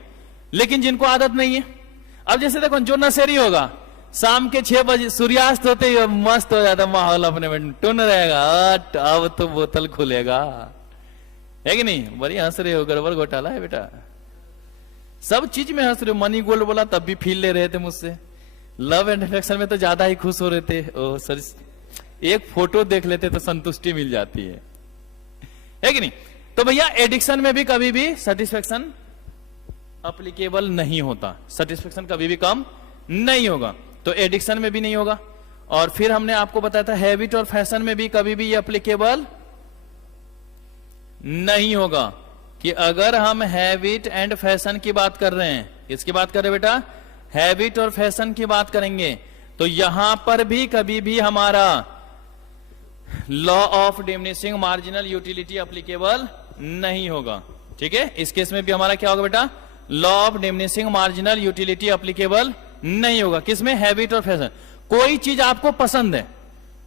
लेकिन जिनको आदत नहीं है, अब जैसे देखो जो नशेरी होगा, शाम के 6 बजे सूर्यास्त होते ही मस्त हो जाता माहौल, अपने में टुन रहेगा, अब तो बोतल खुलेगा, है कि नहीं? बड़ी हंस रहे हो, गड़बड़ घोटाला है बेटा, सब चीज में हंस रहे हो। मनी गोल्ड बोला तब भी फील ले रहे थे मुझसे, लव एंड अफेक्शन में तो ज्यादा ही खुश हो रहे थे। ओ सर, एक फोटो देख लेते तो संतुष्टि मिल जाती है कि नहीं? तो भैया एडिक्शन में भी कभी भी सेटिस्फेक्शन अप्लीकेबल नहीं होता, सेटिस्फेक्शन कभी भी कम नहीं होगा, तो एडिक्शन में भी नहीं होगा। और फिर हमने आपको बताया था हैबिट और फैशन में भी कभी भी ये अप्लीकेबल नहीं होगा। कि अगर हम हैबिट एंड फैशन की बात कर रहे हैं, किसकी बात कर रहे हैं बेटा? हैबिट और फैशन की बात करेंगे, तो यहां पर भी कभी भी हमारा law of diminishing marginal utility applicable नहीं होगा। ठीक है, इस केस में भी हमारा क्या होगा बेटा? Law of diminishing marginal utility applicable नहीं होगा। किसमें? हैबिट और फैशन। कोई चीज आपको पसंद है,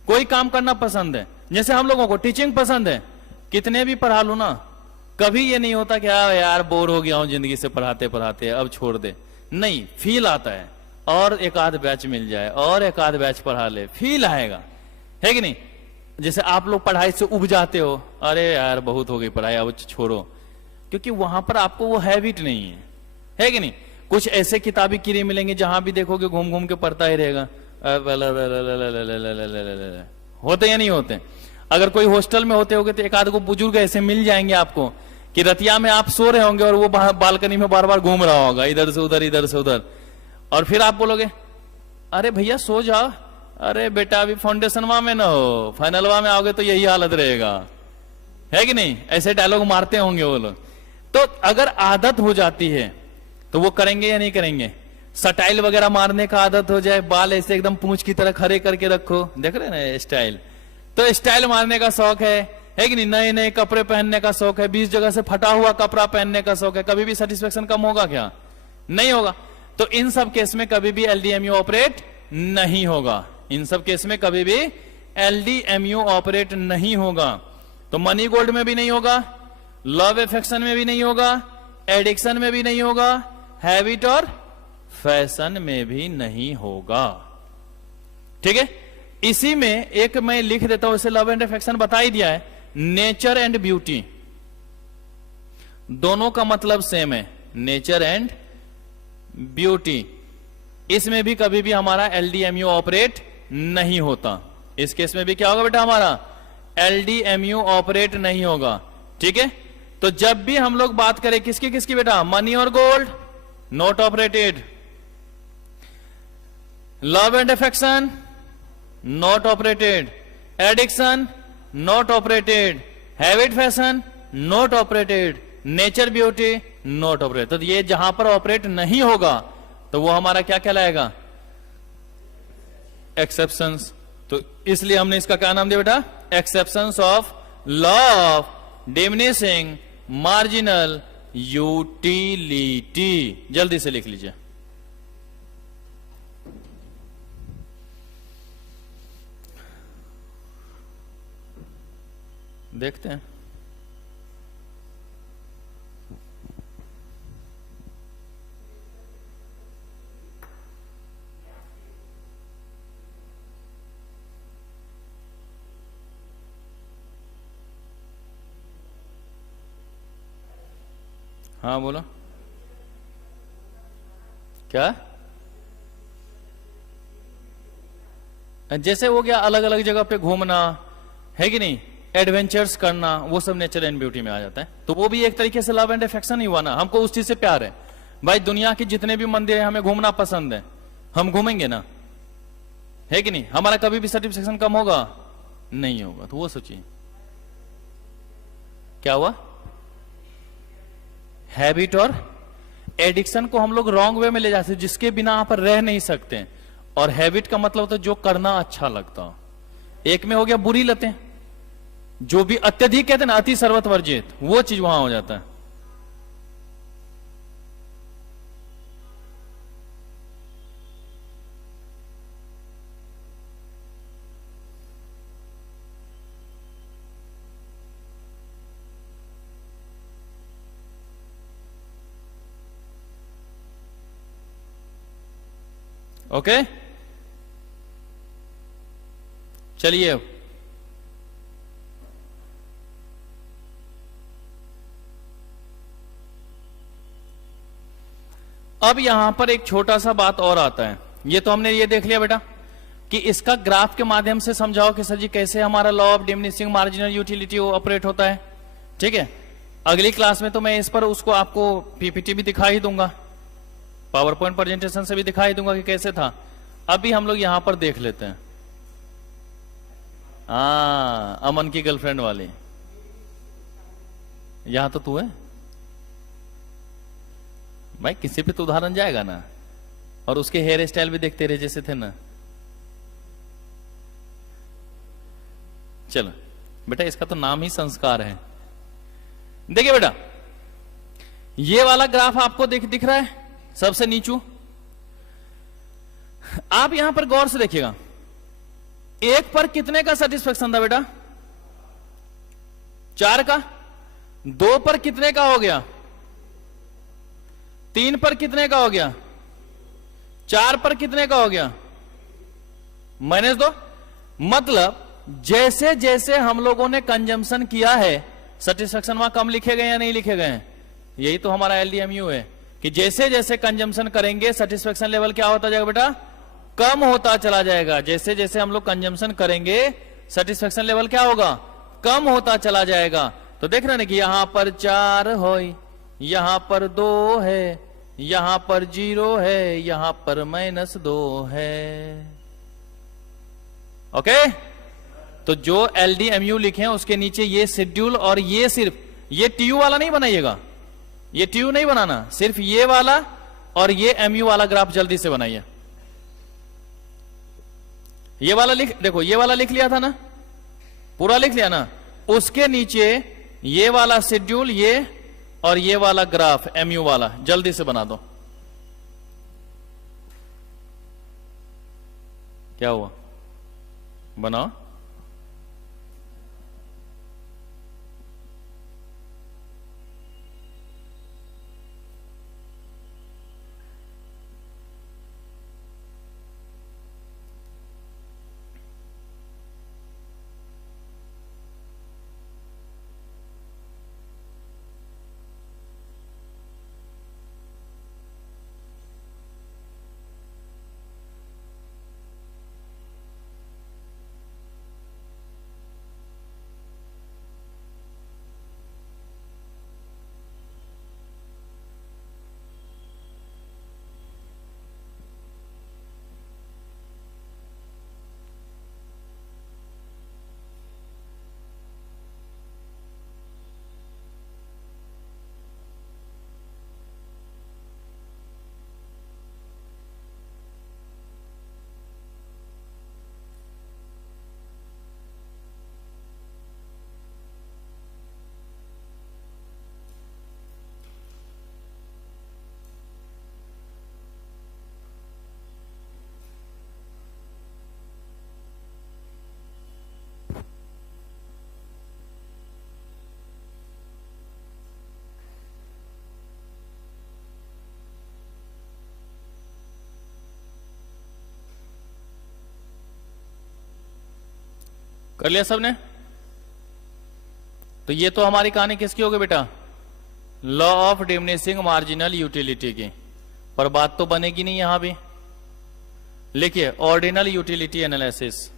कोई काम करना पसंद है, जैसे हम लोगों को टीचिंग पसंद है, कितने भी पढ़ा लो ना, कभी ये नहीं होता कि यार बोर हो गया हूं जिंदगी से पढ़ाते पढ़ाते, अब छोड़ दे। नहीं, फील आता है। और एक आध बैच मिल जाए और एक आध बैच पढ़ा ले, फील आएगा, है कि नहीं? जैसे आप लोग पढ़ाई से उब जाते हो, अरे यार बहुत हो गई पढ़ाई, अब छोड़ो, क्योंकि वहां पर आपको वो हैबिट नहीं है कि नहीं? कुछ ऐसे किताबी कीड़े मिलेंगे जहां भी देखोगे घूम घूम के पढ़ता ही रहेगा, होते या नहीं होते? अगर कोई हॉस्टल में होते होगे तो एक आध को बुजुर्ग ऐसे मिल जाएंगे आपको कि रतिया में आप सो रहे होंगे और वो बालकनी में बार बार घूम रहा होगा, इधर से उधर इधर से उधर, और फिर आप बोलोगे अरे भैया सो जाओ, अरे बेटा अभी फाउंडेशनवा में ना हो, फाइनलवा में आओगे तो यही हालत रहेगा, है कि नहीं? ऐसे डायलॉग मारते होंगे वो लोग। तो अगर आदत हो जाती है तो वो करेंगे या नहीं करेंगे? स्टाइल वगैरह मारने का आदत हो जाए, बाल ऐसे एकदम पूंछ की तरह खड़े करके रखो, देख रहे ना स्टाइल, तो स्टाइल मारने का शौक है कि नहीं? नए नए कपड़े पहनने का शौक है, 20 जगह से फटा हुआ कपड़ा पहनने का शौक है, कभी भी सेटिस्फेक्शन कम होगा क्या? नहीं होगा। तो इन सब केस में कभी भी एलडीएमयू ऑपरेट नहीं होगा, इन सब केस में कभी भी एलडीएमयू ऑपरेट नहीं होगा। तो मनी गोल्ड में भी नहीं होगा, लव अफेक्शन में भी नहीं होगा, एडिक्शन में भी नहीं होगा, हैबिट और फैशन में भी नहीं होगा। ठीक है, इसी में एक मैं लिख देता हूं, इसे लव एंड अफेक्शन बता ही दिया है। नेचर एंड ब्यूटी दोनों का मतलब सेम है, नेचर एंड ब्यूटी, इसमें भी कभी भी हमारा एलडीएमयू ऑपरेट नहीं होता। इस केस में भी क्या होगा बेटा? हमारा एलडीएमयू ऑपरेट नहीं होगा। ठीक है, तो जब भी हम लोग बात करें किसकी किसकी बेटा, मनी और gold not operated, love and affection not operated, addiction not operated, habit fashion not operated, nature beauty not operated. तो ये जहां पर ऑपरेट नहीं होगा तो वो हमारा क्या कहलाएगा? एक्सेप्शंस। तो इसलिए हमने इसका क्या नाम दिया बेटा? Exceptions of law of diminishing marginal utility. जल्दी से लिख लीजिए। देखते हैं, हाँ बोलो क्या? जैसे हो गया अलग अलग जगह पे घूमना, है कि नहीं, एडवेंचर्स करना, वो सब नेचर एंड ब्यूटी में आ जाता है। तो वो भी एक तरीके से लव एंड अफेक्शन ही हुआ ना, हमको उस चीज से प्यार है। भाई दुनिया के जितने भी मंदिर है हमें घूमना पसंद है, हम घूमेंगे ना, है कि नहीं? हमारा कभी भी सेटिस्फेक्शन कम होगा? नहीं होगा। तो वो सोचिए क्या हुआ? हैबिट और एडिक्शन को हम लोग रॉन्ग वे में ले जाते हैं, जिसके बिना आप रह नहीं सकते। और हैबिट का मतलब तो जो करना अच्छा लगता हो। एक में हो गया बुरी लतें, जो भी अत्यधिक कहते हैं ना, अति सर्वत वर्जित, वो चीज वहां हो जाता है। ओके, चलिए अब यहां पर एक छोटा सा बात और आता है। ये तो हमने ये देख लिया बेटा कि इसका ग्राफ के माध्यम से समझाओ कि सर जी कैसे हमारा law of diminishing marginal utility operate होता है। ठीक है, अगली क्लास में तो मैं इस पर उसको आपको पीपीटी भी दिखा ही दूंगा, पावर पॉइंट प्रेजेंटेशन से भी दिखाई दूंगा कि कैसे था। अभी हम लोग यहां पर देख लेते हैं। अमन की गर्लफ्रेंड वाली, यहां तो तू है भाई, किसी पे तो उदाहरण जाएगा ना। और उसके हेयर स्टाइल भी देखते रहे जैसे थे ना। चलो बेटा, इसका तो नाम ही संस्कार है। देखिए बेटा, ये वाला ग्राफ आपको दिख रहा है सबसे नीचू। आप यहां पर गौर से देखिएगा, एक पर कितने का सेटिस्फेक्शन था बेटा? 4 का। 2 पर कितने का हो गया? 3 पर कितने का हो गया? 4 पर कितने का हो गया, -2। मतलब जैसे जैसे हम लोगों ने कंजम्पशन किया है, सेटिस्फेक्शन वहां कम लिखे गए या नहीं लिखे गए हैं? यही तो हमारा एलडीएमयू है कि जैसे जैसे कंजम्पशन करेंगे सेटिस्फेक्शन लेवल क्या होता जाएगा बेटा, कम होता चला जाएगा। जैसे जैसे हम लोग कंजम्पशन करेंगे सेटिस्फेक्शन लेवल क्या होगा, कम होता चला जाएगा। तो देख रहे हैं कि यहां पर 4 हो, यहां पर 2 है, यहां पर 0 है, यहां पर -2 है। ओके, तो जो एलडीएमयू लिखे हैं उसके नीचे ये शेड्यूल, और ये सिर्फ ये टीयू वाला नहीं बनाइएगा, ये टीयू नहीं बनाना, सिर्फ ये वाला और ये एमयू वाला ग्राफ जल्दी से बनाइए। ये वाला लिख, देखो ये वाला लिख लिया था ना, पूरा लिख लिया ना, उसके नीचे ये वाला शेड्यूल, ये और ये वाला ग्राफ एमयू वाला जल्दी से बना दो। क्या हुआ, बनाओ। कर लिया सबने? तो ये तो हमारी कहानी किसकी होगी बेटा, law of diminishing marginal utility की। पर बात तो बनेगी नहीं यहां भी। लिखिए ऑर्डिनल यूटिलिटी एनालिसिस।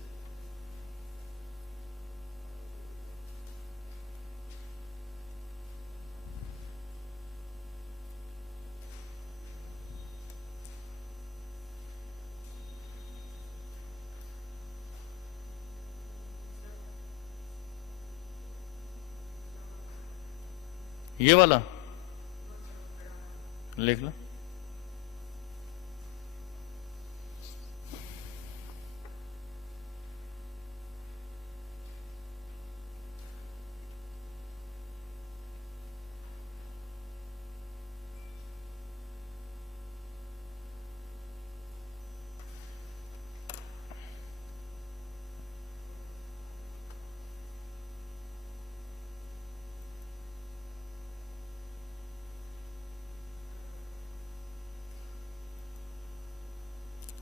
ये वाला लिख लो।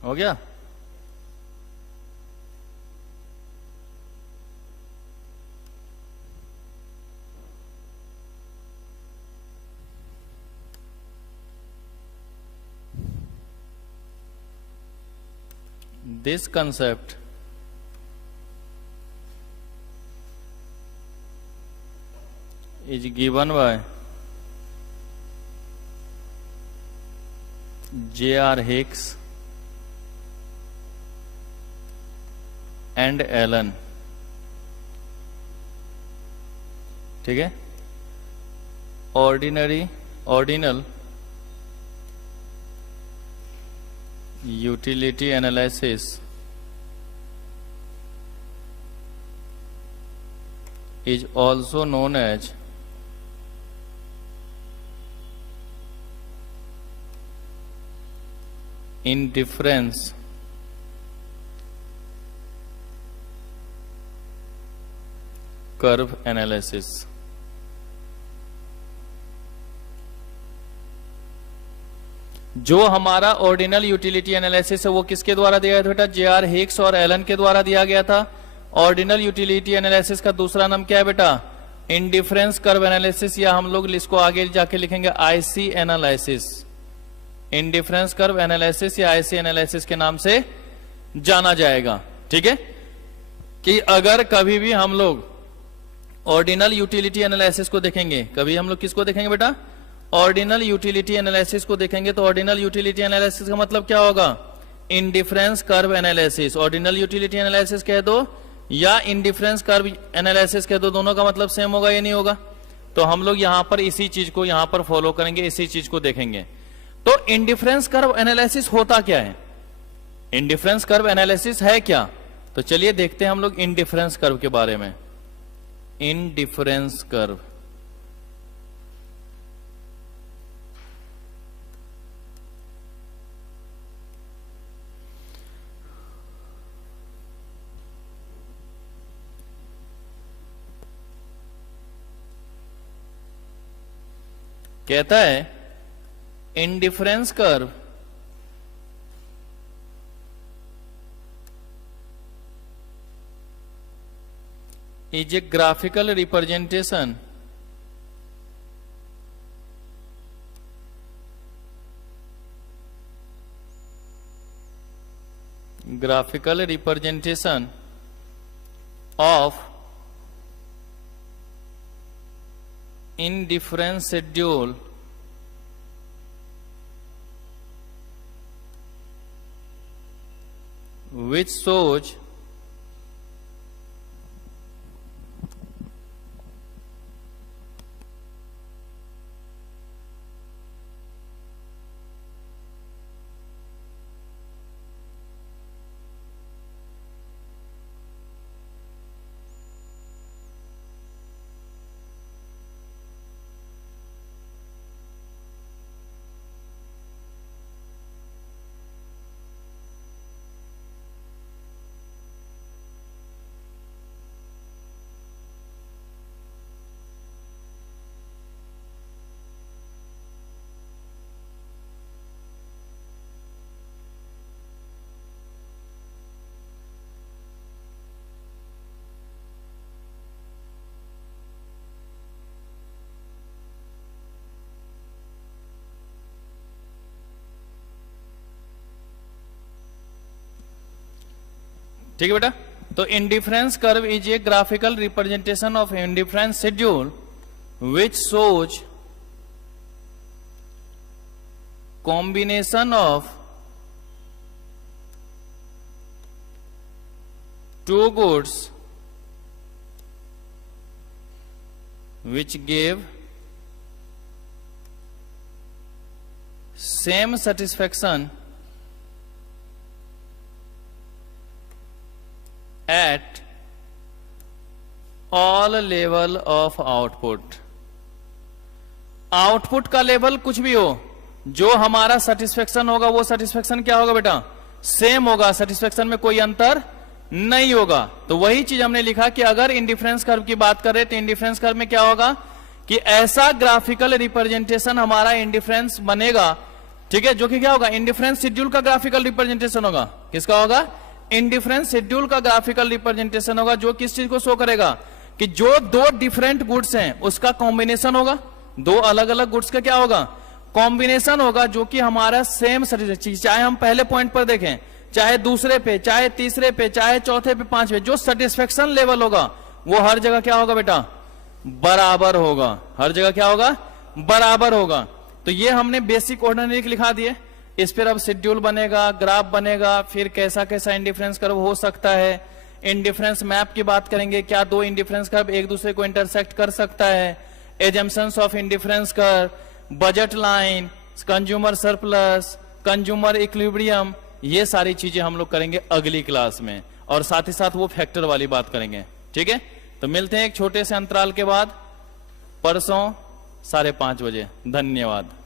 हो गया? This concept is given by J.R. Hicks and Allen। ठीक है, ordinal utility analysis is also known as indifference curve analysis। जो हमारा ऑर्डिनल यूटिलिटी एनालिसिस है वो किसके द्वारा दिया गया था बेटा? जे.आर. हिक्स और एलन के द्वारा दिया गया था। ऑर्डिनल यूटिलिटी एनालिसिस का दूसरा नाम क्या है बेटा? इंडिफरेंस कर्व एनालिसिस, या हम लोग इसको आगे जाके लिखेंगे IC analysis. Indifference curve analysis या आईसी एनालिसिस के नाम से जाना जाएगा। ठीक है, कि अगर कभी भी हम लोग ऑर्डिनल यूटिलिटी एनालिसिस को देखेंगे, कभी हम लोग किसको देखेंगे बेटा? ऑर्डिनल यूटिलिटी एनालिसिस को देखेंगे, तो ऑर्डिनल यूटिलिटी एनालिसिस का मतलब क्या होगा? Indifference curve analysis. Ordinal utility analysis कह दो या इंडिफरेंस कर्व एनालिसिस कह दो, दोनों का मतलब सेम होगा या नहीं होगा? तो हम लोग यहां पर इसी चीज को यहां पर फॉलो करेंगे, इसी चीज को देखेंगे। तो इंडिफरेंस कर्व एनालिसिस होता क्या है? इंडिफरेंस कर्व एनालिसिस है क्या? तो चलिए देखते हैं हम लोग इंडिफरेंस कर्व के बारे में। इंडिफरेंस कर्व, कहता है indifference curve is a graphical representation of indifference schedule which shows ठीक है बेटा। तो indifference curve is a graphical representation of indifference schedule which shows combination of two goods which gave same satisfaction at all level of output। Output का level कुछ भी हो, जो हमारा सेटिस्फेक्शन होगा वो सेटिस्फेक्शन क्या होगा बेटा? सेम होगा, सेटिस्फेक्शन में कोई अंतर नहीं होगा। तो वही चीज हमने लिखा कि अगर इंडिफरेंस कर्व की बात करें तो इंडिफरेंस कर्व में क्या होगा कि ऐसा ग्राफिकल रिप्रेजेंटेशन हमारा इंडिफरेंस बनेगा, ठीक है, जो कि क्या होगा? इंडिफरेंस शेड्यूल का ग्राफिकल रिप्रेजेंटेशन होगा। किसका होगा? इंडिफरेंस शेड्यूल का ग्राफिकल रिप्रेजेंटेशन होगा, जो किस चीज को शो करेगा कि जो दो डिफरेंट गुड्स हैं उसका कॉम्बिनेशन होगा, दो अलग अलग गुड्स का क्या होगा? कॉम्बिनेशन होगा, जो कि हमारा सेम सेटिस्फेक्शन, चाहे हम पहले पॉइंट पर देखें, चाहे दूसरे पे, चाहे तीसरे पे, चाहे चौथे पे, पांचवे, जो सेटिस्फेक्शन लेवल होगा वो हर जगह क्या होगा बेटा? बराबर होगा। हर जगह क्या होगा? बराबर होगा। तो ये हमने बेसिक ऑर्डिनरी लिखा दिए। इस पर अब शेड्यूल बनेगा, ग्राफ बनेगा, फिर कैसा कैसा इंडिफरेंस कर्व हो सकता है। इंडिफरेंस मैप की बात करेंगे, क्या दो इंडिफरेंस कर्व एक दूसरे को इंटरसेक्ट कर सकता है, assumptions of indifference curve, budget line, consumer surplus, consumer equilibrium, ये सारी चीजें हम लोग करेंगे अगली क्लास में, और साथ ही साथ वो फैक्टर वाली बात करेंगे। ठीक है, तो मिलते हैं एक छोटे से अंतराल के बाद परसों 5:30 बजे। धन्यवाद।